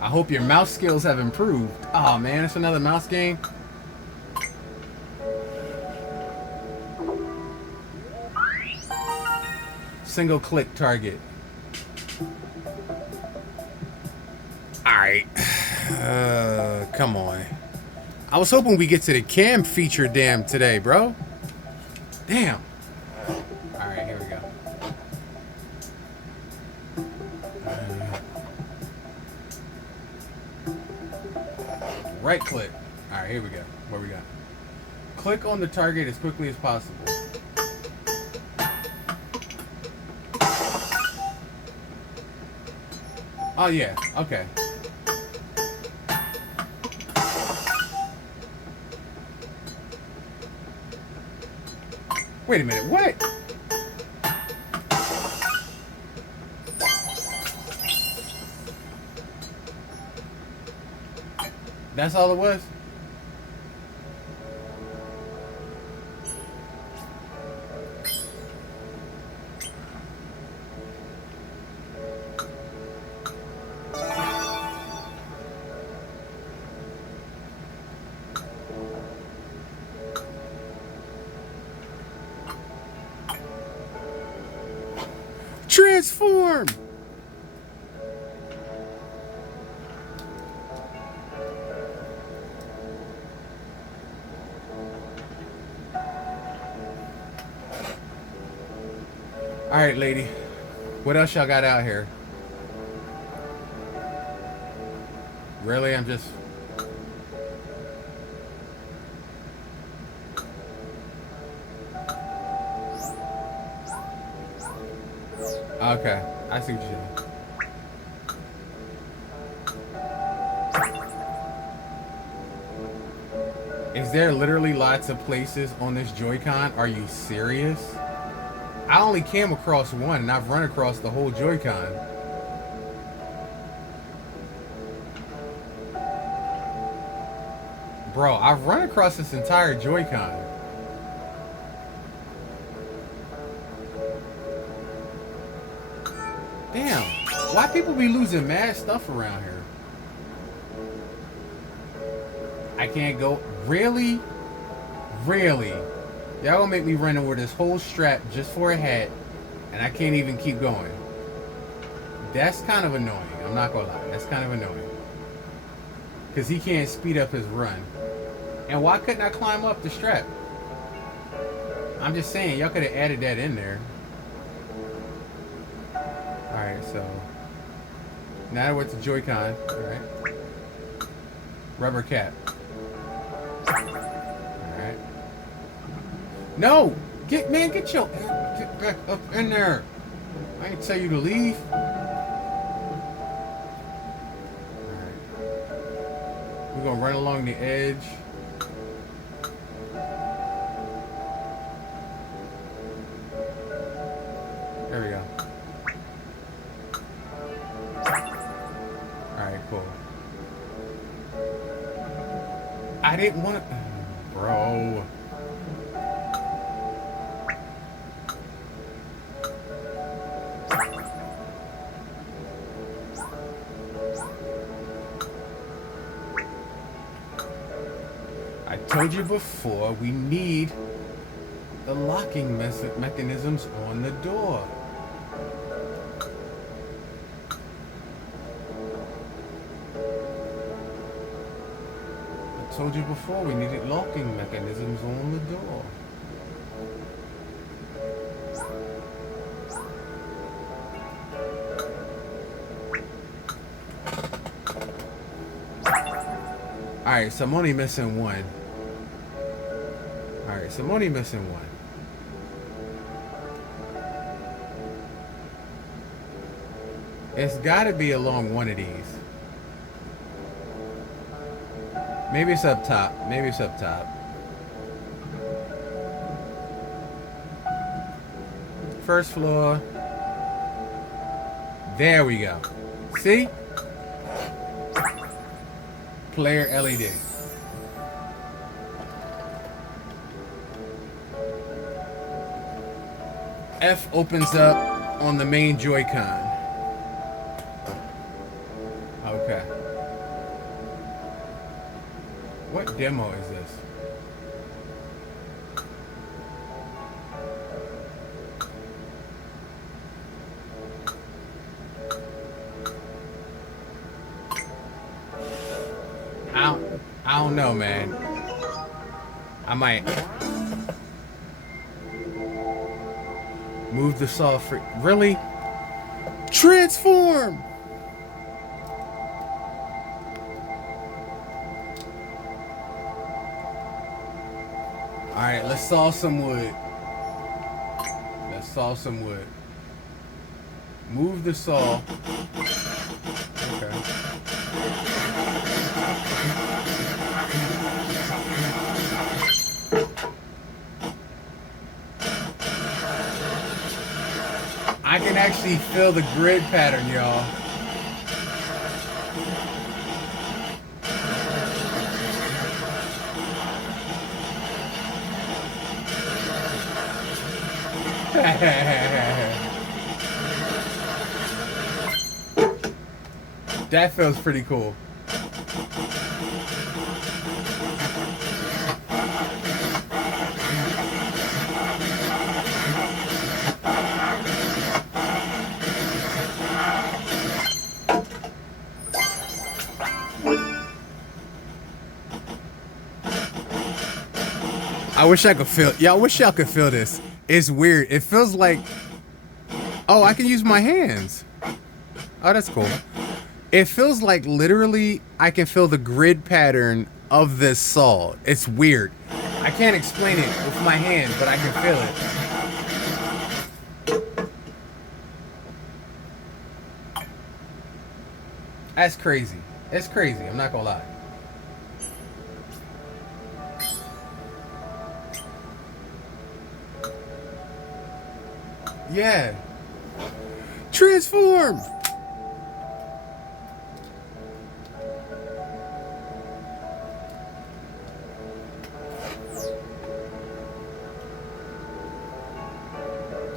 I hope your mouse skills have improved. Oh man, it's another mouse game. Single click target. Alright. Come on. I was hoping we get to the cam feature today, bro. Damn. Alright, here we go. Right click. Alright, here we go. What we got? Click on the target as quickly as possible. Oh yeah, okay. Wait a minute, what? That's all it was? Transform! Alright, lady. What else y'all got out here? Really? I'm just... Okay, I see what you're doing. Is there literally lots of places on this Joy-Con? Are you serious? I only came across one, and I've run across the whole Joy-Con. Bro, I've run across this entire Joy-Con. Damn, why people be losing mad stuff around here? I can't go. Really? Really? Y'all gonna make me run over this whole strap just for a hat, and I can't even keep going. That's kind of annoying. I'm not gonna lie. That's kind of annoying. Because he can't speed up his run. And why couldn't I climb up the strap? I'm just saying, y'all could have added that in there. Alright, so now we're at the Joy-Con. Alright. Rubber cap. Alright. No! Get your... Get back up in there. I ain't tell you to leave. Alright. We're gonna run along the edge. There we go. Alright, cool. I didn't want to... Bro. told you before, we need the locking mechanisms on the door. I told you before, we needed locking mechanisms on the door. Alright, so I'm only missing one. Alright, so I'm only missing one. It's gotta be along one of these. Maybe it's up top. Maybe it's up top. First floor. There we go. See? Player LED. F opens up on the main Joy-Con. Okay. What demo is this? I don't know, man. I might move the saw free. Really? Transform! Alright, let's saw some wood. Let's saw some wood. Move the saw. Okay. I can actually feel the grid pattern, y'all. That feels pretty cool. I wish I could feel. Yeah, I wish y'all could feel this. It's weird. It feels like. Oh, I can use my hands. Oh, that's cool. It feels like literally I can feel the grid pattern of this saw. It's weird. I can't explain it with my hand, but I can feel it. That's crazy. It's crazy. I'm not gonna lie. Yeah. Transform!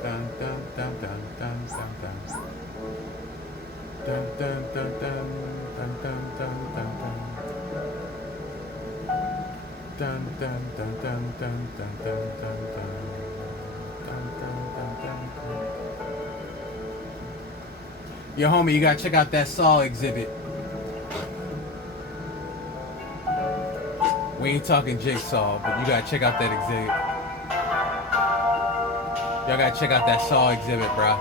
Dun dun dun dun dun dun dun. Dun dun dun dun dun dun dun dun dun. Dun dun dun dun dun dun dun dun dun. Yo, homie, you gotta check out that saw exhibit. We ain't talking jigsaw, but you gotta check out that exhibit. Y'all gotta check out that saw exhibit, bro.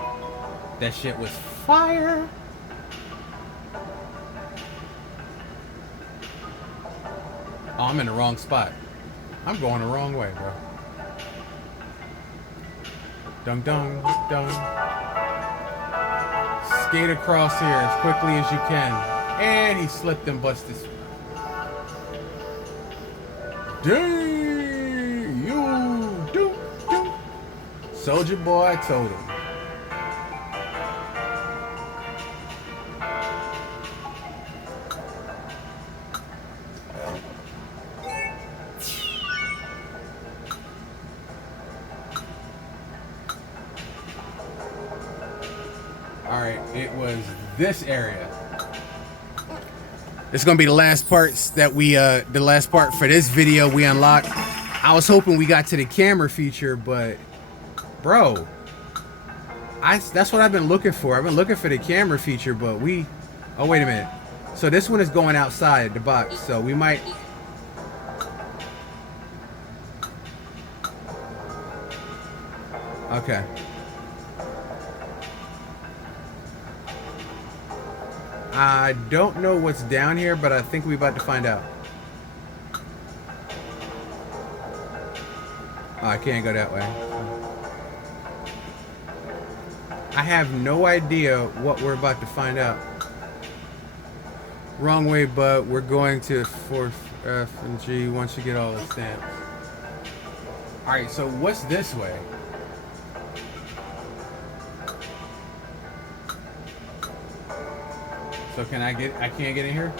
That shit was fire. Oh, I'm in the wrong spot. I'm going the wrong way, bro. Dung dung dung. Skate across here as quickly as you can. And he slipped and busted. Dang, you do. Soldier boy, I told him. Alright, it was this area. It's gonna be the last parts that the last part for this video we unlocked. I was hoping we got to the camera feature, but bro, that's what I've been looking for. I've been looking for the camera feature, but oh wait a minute. So this one is going outside the box, so we might. Okay. I don't know what's down here, but I think we're about to find out. Oh, I can't go that way. I have no idea what we're about to find out. Wrong way, but we're going to 4F and G once you get all the stamps. Alright, so what's this way? So I can't get in here?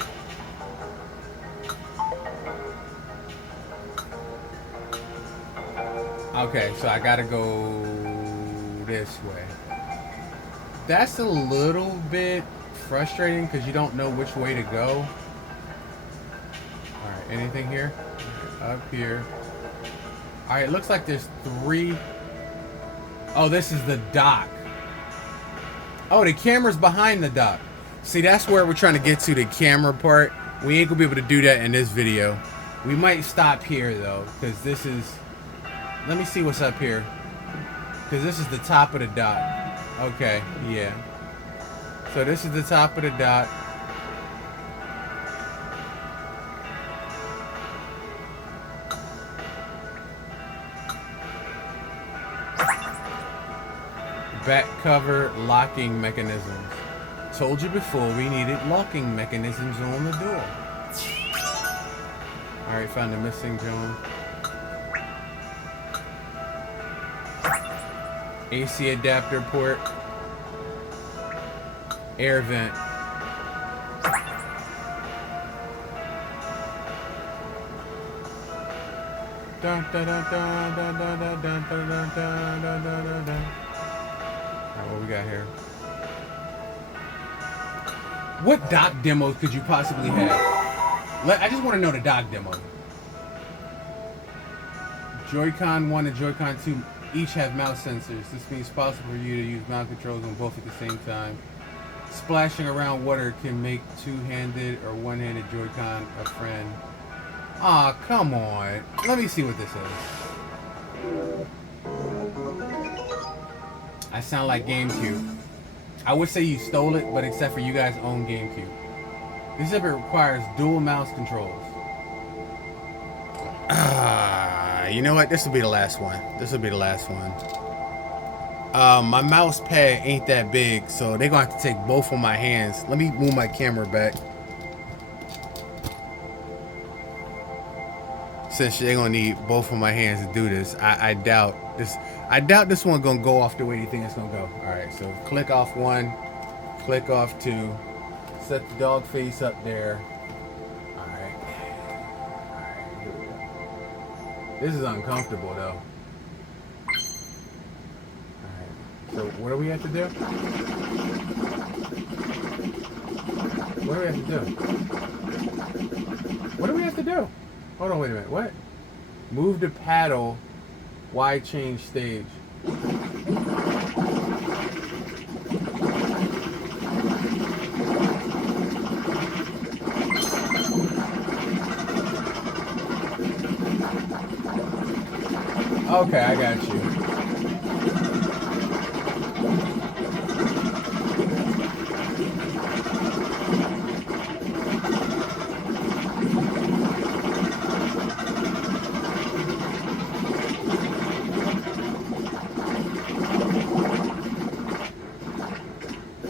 Okay, so I gotta go this way. That's a little bit frustrating because you don't know which way to go. Alright, anything here? Up here. Alright, it looks like there's 3. Oh, this is the dock. Oh, the camera's behind the dock. See, that's where we're trying to get to, the camera part. We ain't gonna be able to do that in this video. We might stop here though, because this is... Let me see what's up here. Because this is the top of the dock. Okay, yeah. So this is the top of the dock. Back cover locking mechanisms. Told you before we needed locking mechanisms on the door. Alright, found the missing John. AC adapter port. Air vent. Dun, dun, dun, dun, dun, dun, dun, dun, dun, dun, dun, dun, dun. Alright, what we got here? What dock demos could you possibly have? I just want to know the dock demo. Joy-Con 1 and Joy-Con 2 each have mouse sensors. This means it's possible for you to use mouse controls on both at the same time. Splashing around water can make two-handed or one-handed Joy-Con a friend. Aw, come on. Let me see what this is. I sound like GameCube. I would say you stole it, but except for you guys own GameCube. This exhibit requires dual mouse controls. You know what? This will be the last one. This will be the last one. My mouse pad ain't that big, so they're gonna have to take both of my hands. Let me move my camera back. Since they're gonna need both of my hands to do this, I doubt this. I doubt this one gonna go off the way you think it's gonna go. All right, so click off 1, click off 2, set the dog face up there. All right, here we go. This is uncomfortable though. All right, so what do we have to do? What do we have to do? What do we have to do? Hold on, wait a minute. What? Move the paddle. Why change stage? Okay, I got you.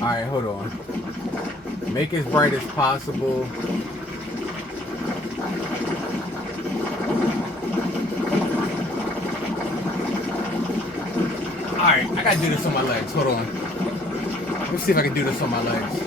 Alright, hold on. Make it as bright as possible. Alright, I gotta do this on my legs. Hold on. Let's see if I can do this on my legs.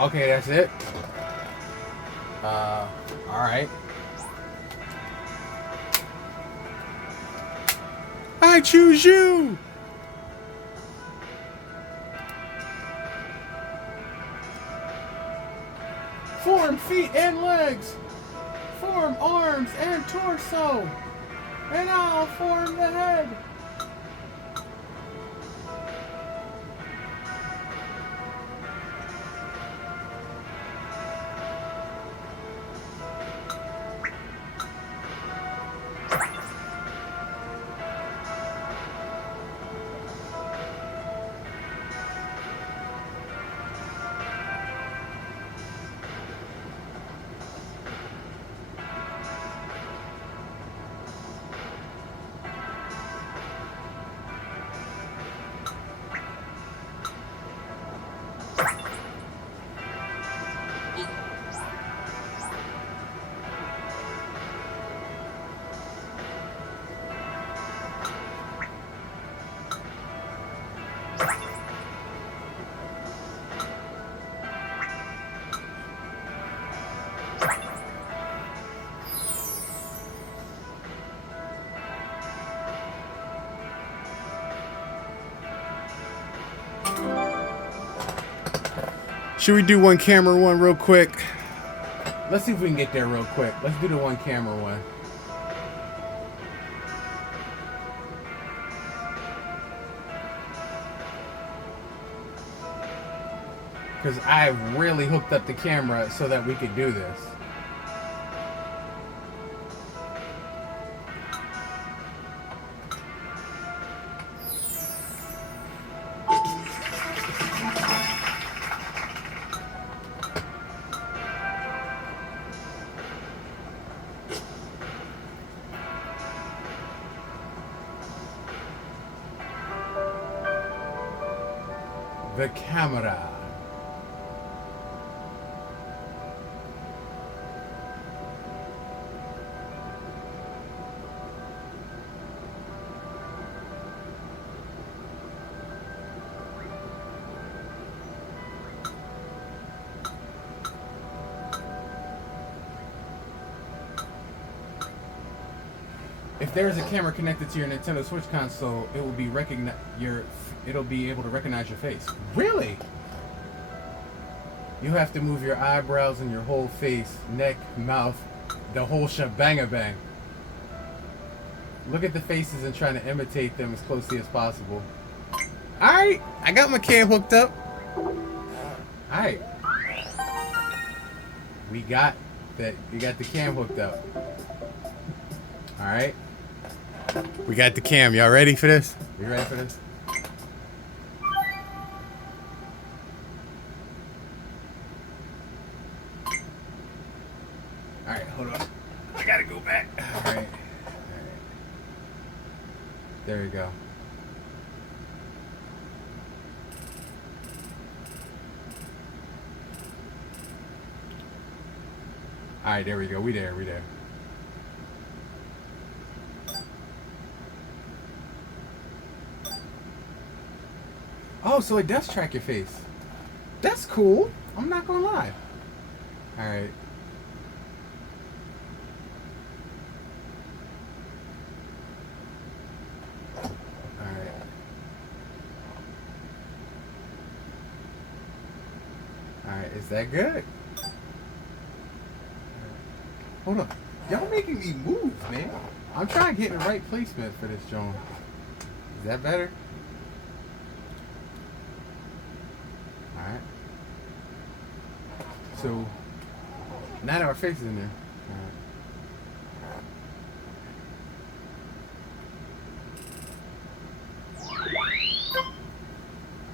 Okay, that's it. Alright. I choose you! Form feet and legs. Form arms and torso. And I'll form the head. Should we do one camera one real quick? Let's see if we can get there real quick. Let's do the one camera one. Because I really hooked up the camera so that we could do this. The camera. If there is a camera connected to your Nintendo Switch console, it will be it'll be able to recognize your face. Really? You have to move your eyebrows and your whole face, neck, mouth, the whole shebang-a-bang. Look at the faces and try to imitate them as closely as possible. Alright, I got my cam hooked up. Alright. We got the cam hooked up. Alright. We got the cam. Y'all ready for this? You ready for this? Alright, hold on. I gotta go back. Alright. There we go. Alright, there we go. We there. Oh, so it does track your face. That's cool. I'm not gonna lie. Alright. Alright. Alright, is that good? Hold on. Y'all making me move, man. I'm trying to get in the right placement for this joint. Is that better? Alright. So, now that our face is in there.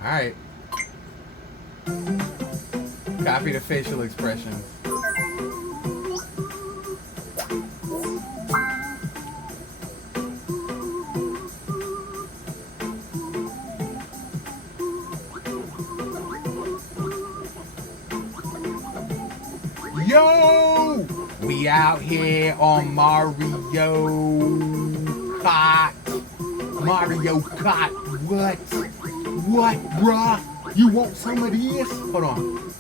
Alright. Copy the facial expressions. Yo! We out here on Mario Kart. Mario Kart. What? What, bruh? You want some of this? Hold on.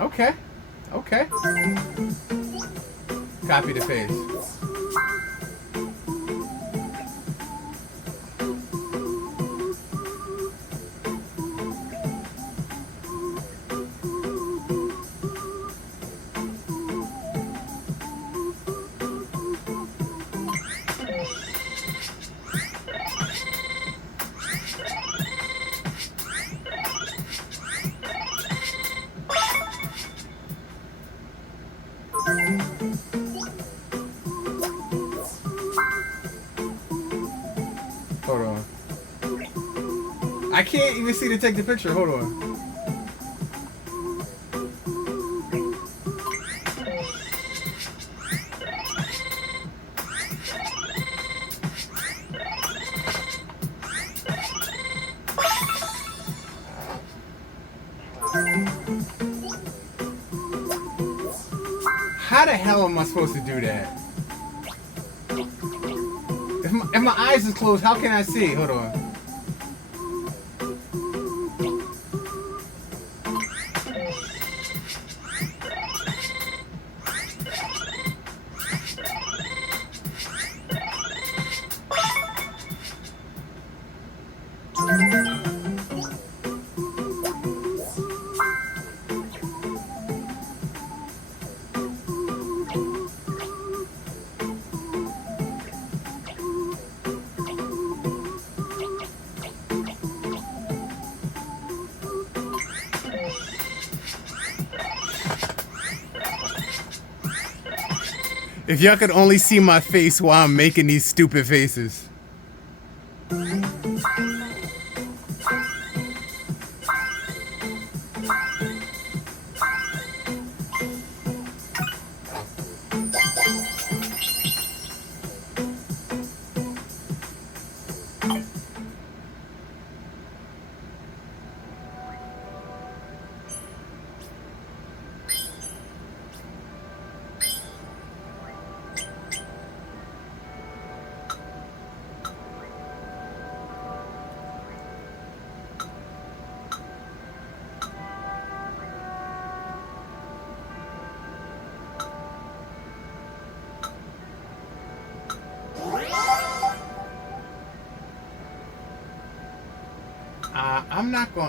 Okay. Okay. Copy the face. Hold on. I can't even see to take the picture. Hold on. How the hell am I supposed to do that? If my eyes is closed, how can I see? Hold on. If y'all could only see my face while I'm making these stupid faces.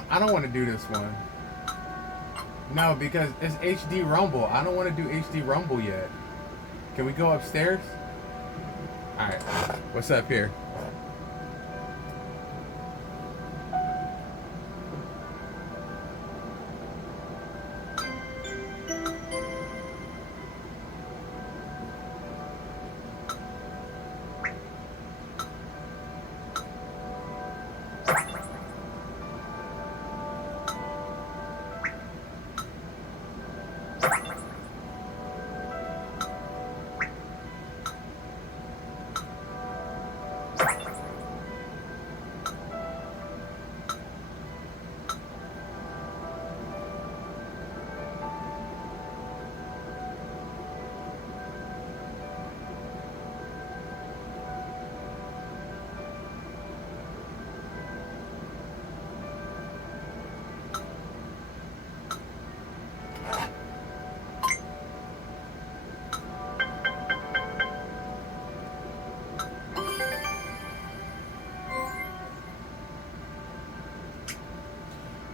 I don't want to do this one. No, because it's HD Rumble. I don't want to do HD Rumble yet. Can we go upstairs? Alright. What's up here?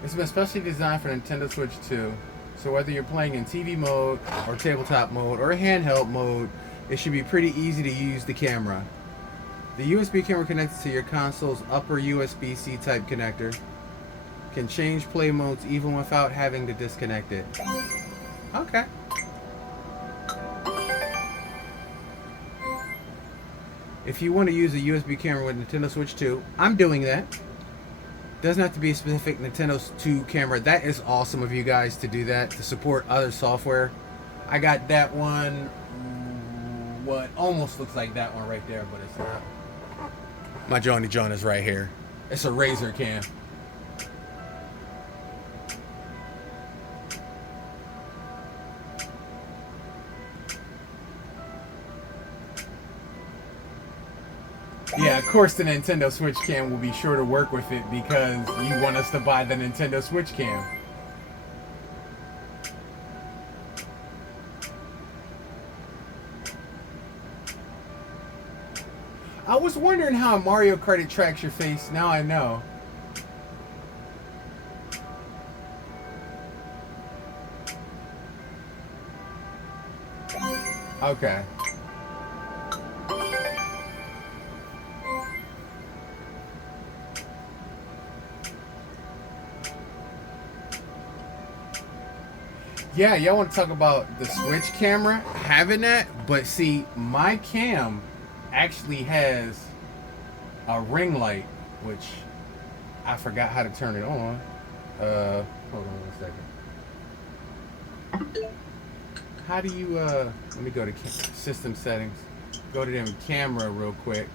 It's been specially designed for Nintendo Switch 2, so whether you're playing in TV mode, or tabletop mode, or handheld mode, it should be pretty easy to use the camera. The USB camera connected to your console's upper USB-C type connector can change play modes even without having to disconnect it. Okay. If you want to use a USB camera with Nintendo Switch 2, I'm doing that. Doesn't have to be a specific Nintendo 2 camera. That is awesome of you guys to do that, to support other software. I got that one, what almost looks like that one right there, but it's not. My Johnny John is right here. It's a Razer cam. Yeah, of course the Nintendo Switch Cam will be sure to work with it because you want us to buy the Nintendo Switch Cam. I was wondering how Mario Kart it tracks your face. Now I know. Okay. Yeah, y'all want to talk about the Switch camera having that, but see, my cam actually has a ring light, which I forgot how to turn it on. Hold on 1 second. How do you, let me go to system settings. Go to them camera real quick.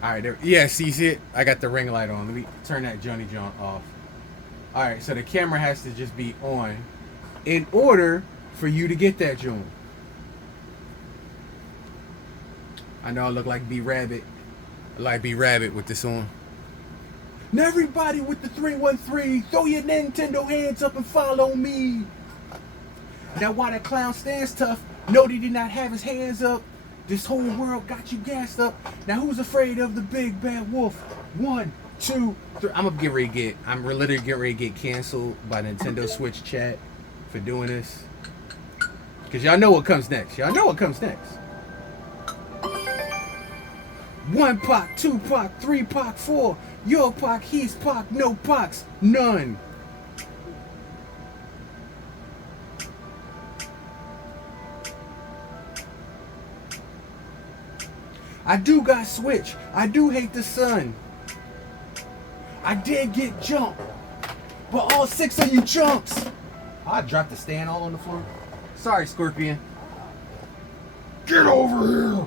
Alright, there, yeah, see it? I got the ring light on. Let me turn that Johnny John off. Alright, so the camera has to just be on in order for you to get that June. I know I look like B-Rabbit. I like B-Rabbit with this on. Now everybody with the 313, throw your Nintendo hands up and follow me. Now while that clown stands tough, no, he did not have his hands up. This whole world got you gassed up. Now who's afraid of the big bad wolf? 1, 2, 3. I'm literally getting ready to get canceled by Nintendo Switch chat for doing this. Cause y'all know what comes next. Y'all know what comes next. 1 Pac, 2 Pac, 3 Pac, 4. Your Pac, he's Pac, no Pacs, none. I do got Switch. I do hate the sun. I did get jumped. But all 6 of you chumps. I dropped the stand all on the floor. Sorry, Scorpion. Get over here.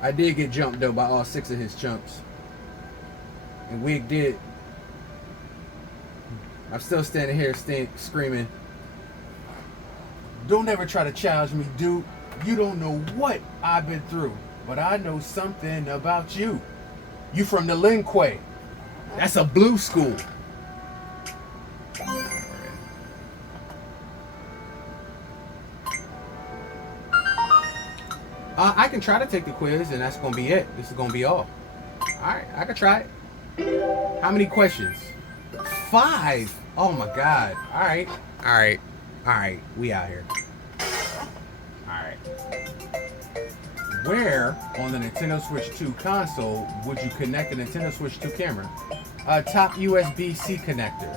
I did get jumped though by all 6 of his chumps. And Wig did. I'm still standing here screaming. Don't ever try to challenge me, dude. You don't know what I've been through, but I know something about you. You from the Lin Kuei. That's a blue school. I can try to take the quiz, and that's going to be it. This is going to be all. Alright, I can try it. How many questions? 5. Oh my god. Alright. Alright. Alright. We out here. Alright. Where on the Nintendo Switch 2 console would you connect the Nintendo Switch 2 camera? Top USB-C connector.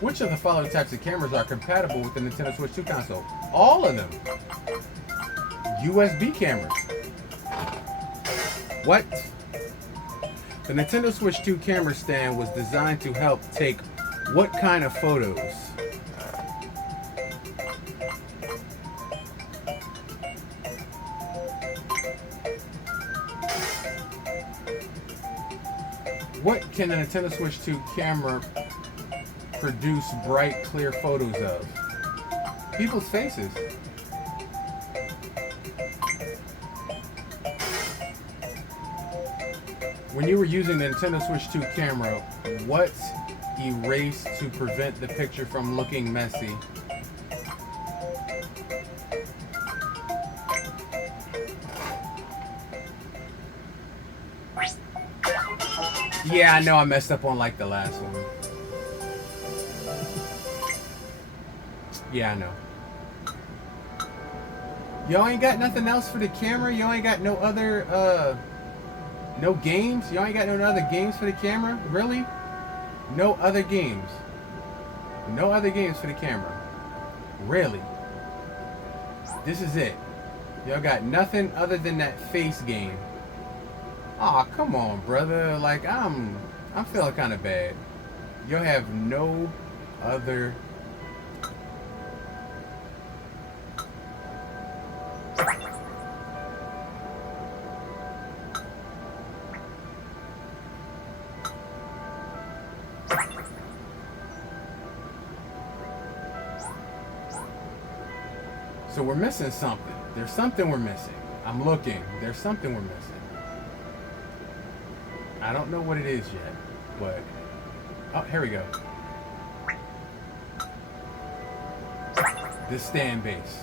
Which of the following types of cameras are compatible with the Nintendo Switch 2 console? All of them. USB cameras. What? The Nintendo Switch 2 camera stand was designed to help take what kind of photos? What can the Nintendo Switch 2 camera produce bright, clear photos of? People's faces. When you were using the Nintendo Switch 2 camera, what erased to prevent the picture from looking messy? Yeah, I know I messed up on like the last one. Yeah, I know. Y'all ain't got nothing else for the camera? Y'all ain't got no other, no games? Y'all ain't got no other games for the camera? Really? No other games? No other games for the camera? Really? This is it? Y'all got nothing other than that face game? Aw, come on, brother. Like, I'm feeling kind of bad. Y'all have no other... So we're missing something. There's something we're missing. I'm looking. There's something we're missing. I don't know what it is yet, but... Oh, here we go. The stand base.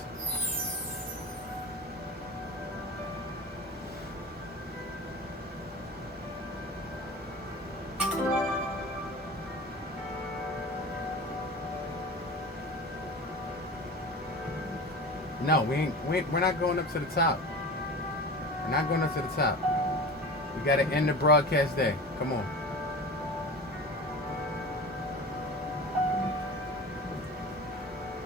No, we're not going up to the top. We're not going up to the top. We gotta end the broadcast day. Come on.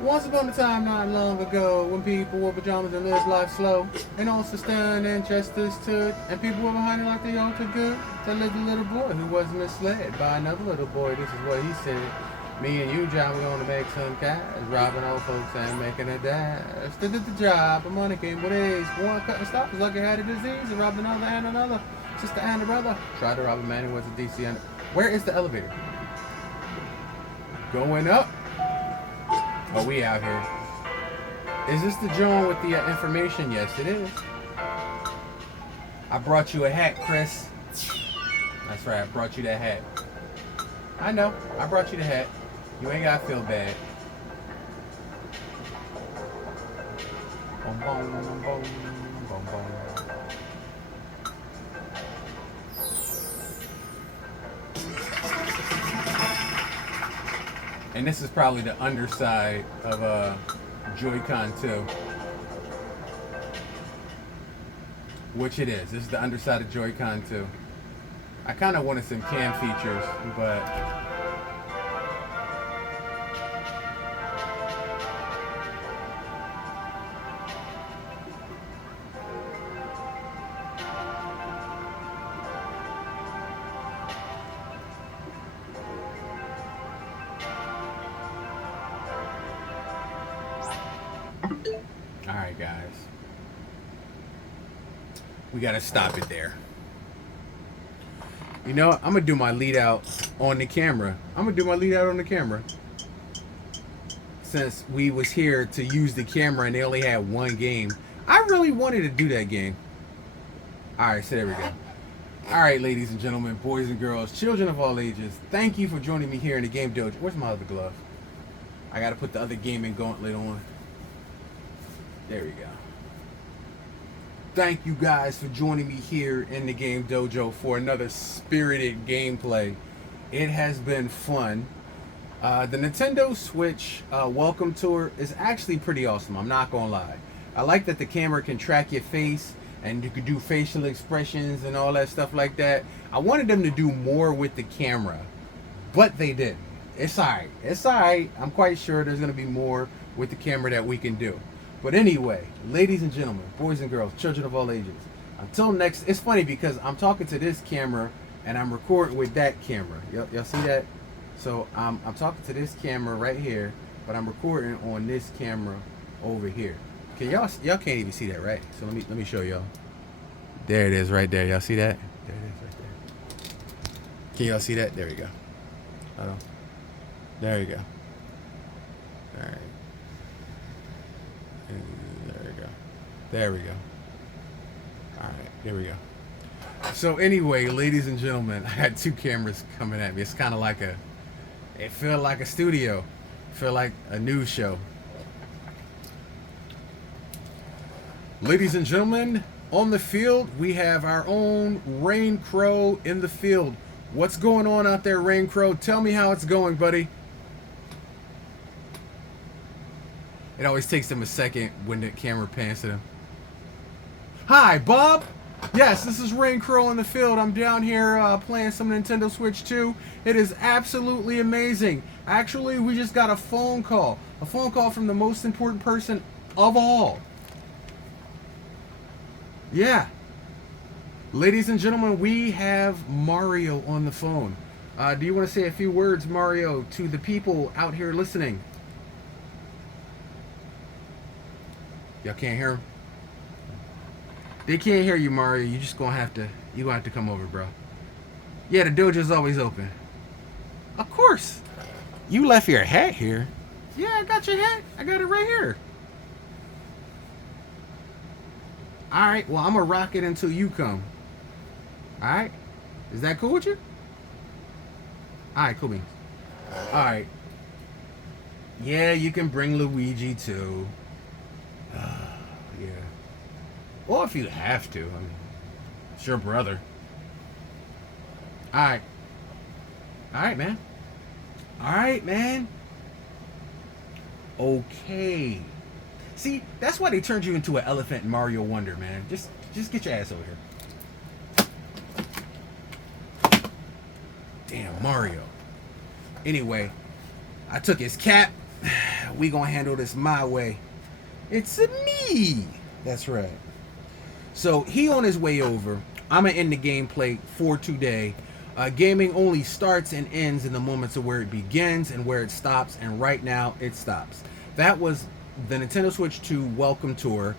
Once upon a time, not long ago, when people wore pajamas and lived life slow, and also stern and justice stood, and people were behind it like they all took good, there lived a little boy who was misled by another little boy. This is what he said. Me and you, John, we're gonna make some cash, robbing old folks and making a dash. Still did the job, but money came with age. One couldn't stop, was like he had a disease, and robbed another and another. Sister and a brother tried to rob a man who was a DC. Where is the elevator? Going up. Oh, we out here. Is this the joint with the information? Yes, it is. I brought you a hat, Chris. That's right, I brought you that hat. I know, I brought you the hat. You ain't gotta feel bad. Boom, boom, boom, boom, boom, boom. And this is probably the underside of Joy-Con 2. Which it is. This is the underside of Joy-Con 2. I kind of wanted some cam features, but... Alright, guys. We gotta stop it there. You know, I'm gonna do my lead out on the camera. Since we was here to use the camera and they only had one game. I really wanted to do that game. Alright, so there we go. Alright, ladies and gentlemen, boys and girls, children of all ages, thank you for joining me here in the Game Dojo. Where's my other glove? I gotta put the other gaming gauntlet on. There we go. Thank you guys for joining me here in the Game Dojo for another spirited gameplay. It has been fun. The Nintendo Switch welcome tour is actually pretty awesome, I'm not gonna lie. I like that the camera can track your face and you can do facial expressions and all that stuff like that. I wanted them to do more with the camera, but they didn't. It's alright. It's alright. I'm quite sure there's gonna be more with the camera that we can do. But anyway, ladies and gentlemen, boys and girls, children of all ages, until next, it's funny because I'm talking to this camera and I'm recording with that camera. Y'all see that? So I'm talking to this camera right here, but I'm recording on this camera over here. Can y'all can't even see that, right? So let me show y'all. There it is right there. Y'all see that? There it is right there. Can y'all see that? There we go. Hold on. There you go. All right. There we go. There we go. All right, there we go. So anyway, ladies and gentlemen, I had two cameras coming at me. It's kind of like it felt like a studio. It felt like a news show. Ladies and gentlemen, on the field, we have our own Rain Crow in the field. What's going on out there, Rain Crow? Tell me how it's going, buddy. It always takes them a second when the camera pans to them. Hi, Bob. Yes, this is Rain Crow in the field. I'm down here playing some Nintendo Switch 2. It is absolutely amazing. Actually, we just got a phone call. A phone call from the most important person of all. Yeah. Ladies and gentlemen, we have Mario on the phone. Do you want to say a few words, Mario, to the people out here listening? Y'all can't hear him? They can't hear you, Mario. You just gonna have to come over, bro. Yeah, the dojo's always open. Of course. You left your hat here. Yeah, I got your hat. I got it right here. Alright, well, I'm gonna rock it until you come. Alright? Is that cool with you? Alright, cool beans. Alright. Yeah, you can bring Luigi too. Yeah. Or if you have to. I mean, it's your brother. Alright. Alright, man. Alright, man. Okay. See, that's why they turned you into an elephant in Mario Wonder, man. Just get your ass over here. Damn, Mario. Anyway, I took his cap. We gonna handle this my way. It's me. That's right. So he on his way over. I'm gonna end the gameplay for today. Gaming only starts and ends in the moments of where it begins and where it stops, and right now it stops. That was the Nintendo Switch 2 Welcome Tour.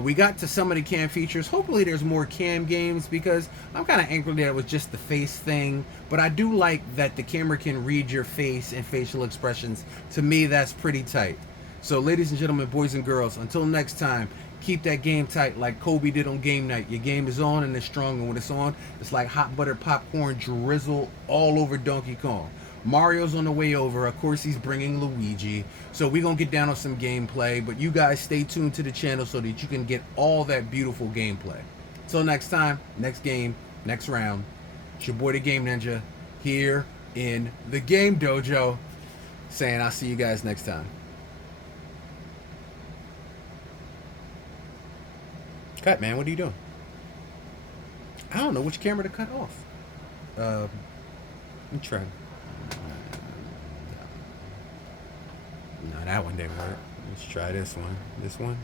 We got to some of the cam features. Hopefully there's more cam games, because I'm kind of angry that it was just the face thing. But I do like that the camera can read your face and facial expressions. To me, that's pretty tight. So ladies and gentlemen, boys and girls, until next time, keep that game tight like Kobe did on game night. Your game is on and it's strong, and when it's on, it's like hot buttered popcorn drizzle all over Donkey Kong. Mario's on the way over. Of course, he's bringing Luigi. So we're going to get down on some gameplay, but you guys stay tuned to the channel so that you can get all that beautiful gameplay. Till next time, next game, next round. It's your boy, the Game Ninja, here in the Game Dojo, saying I'll see you guys next time. Cut, man. What are you doing? I don't know which camera to cut off. Let me try. No, that one didn't work. Let's try this one. This one.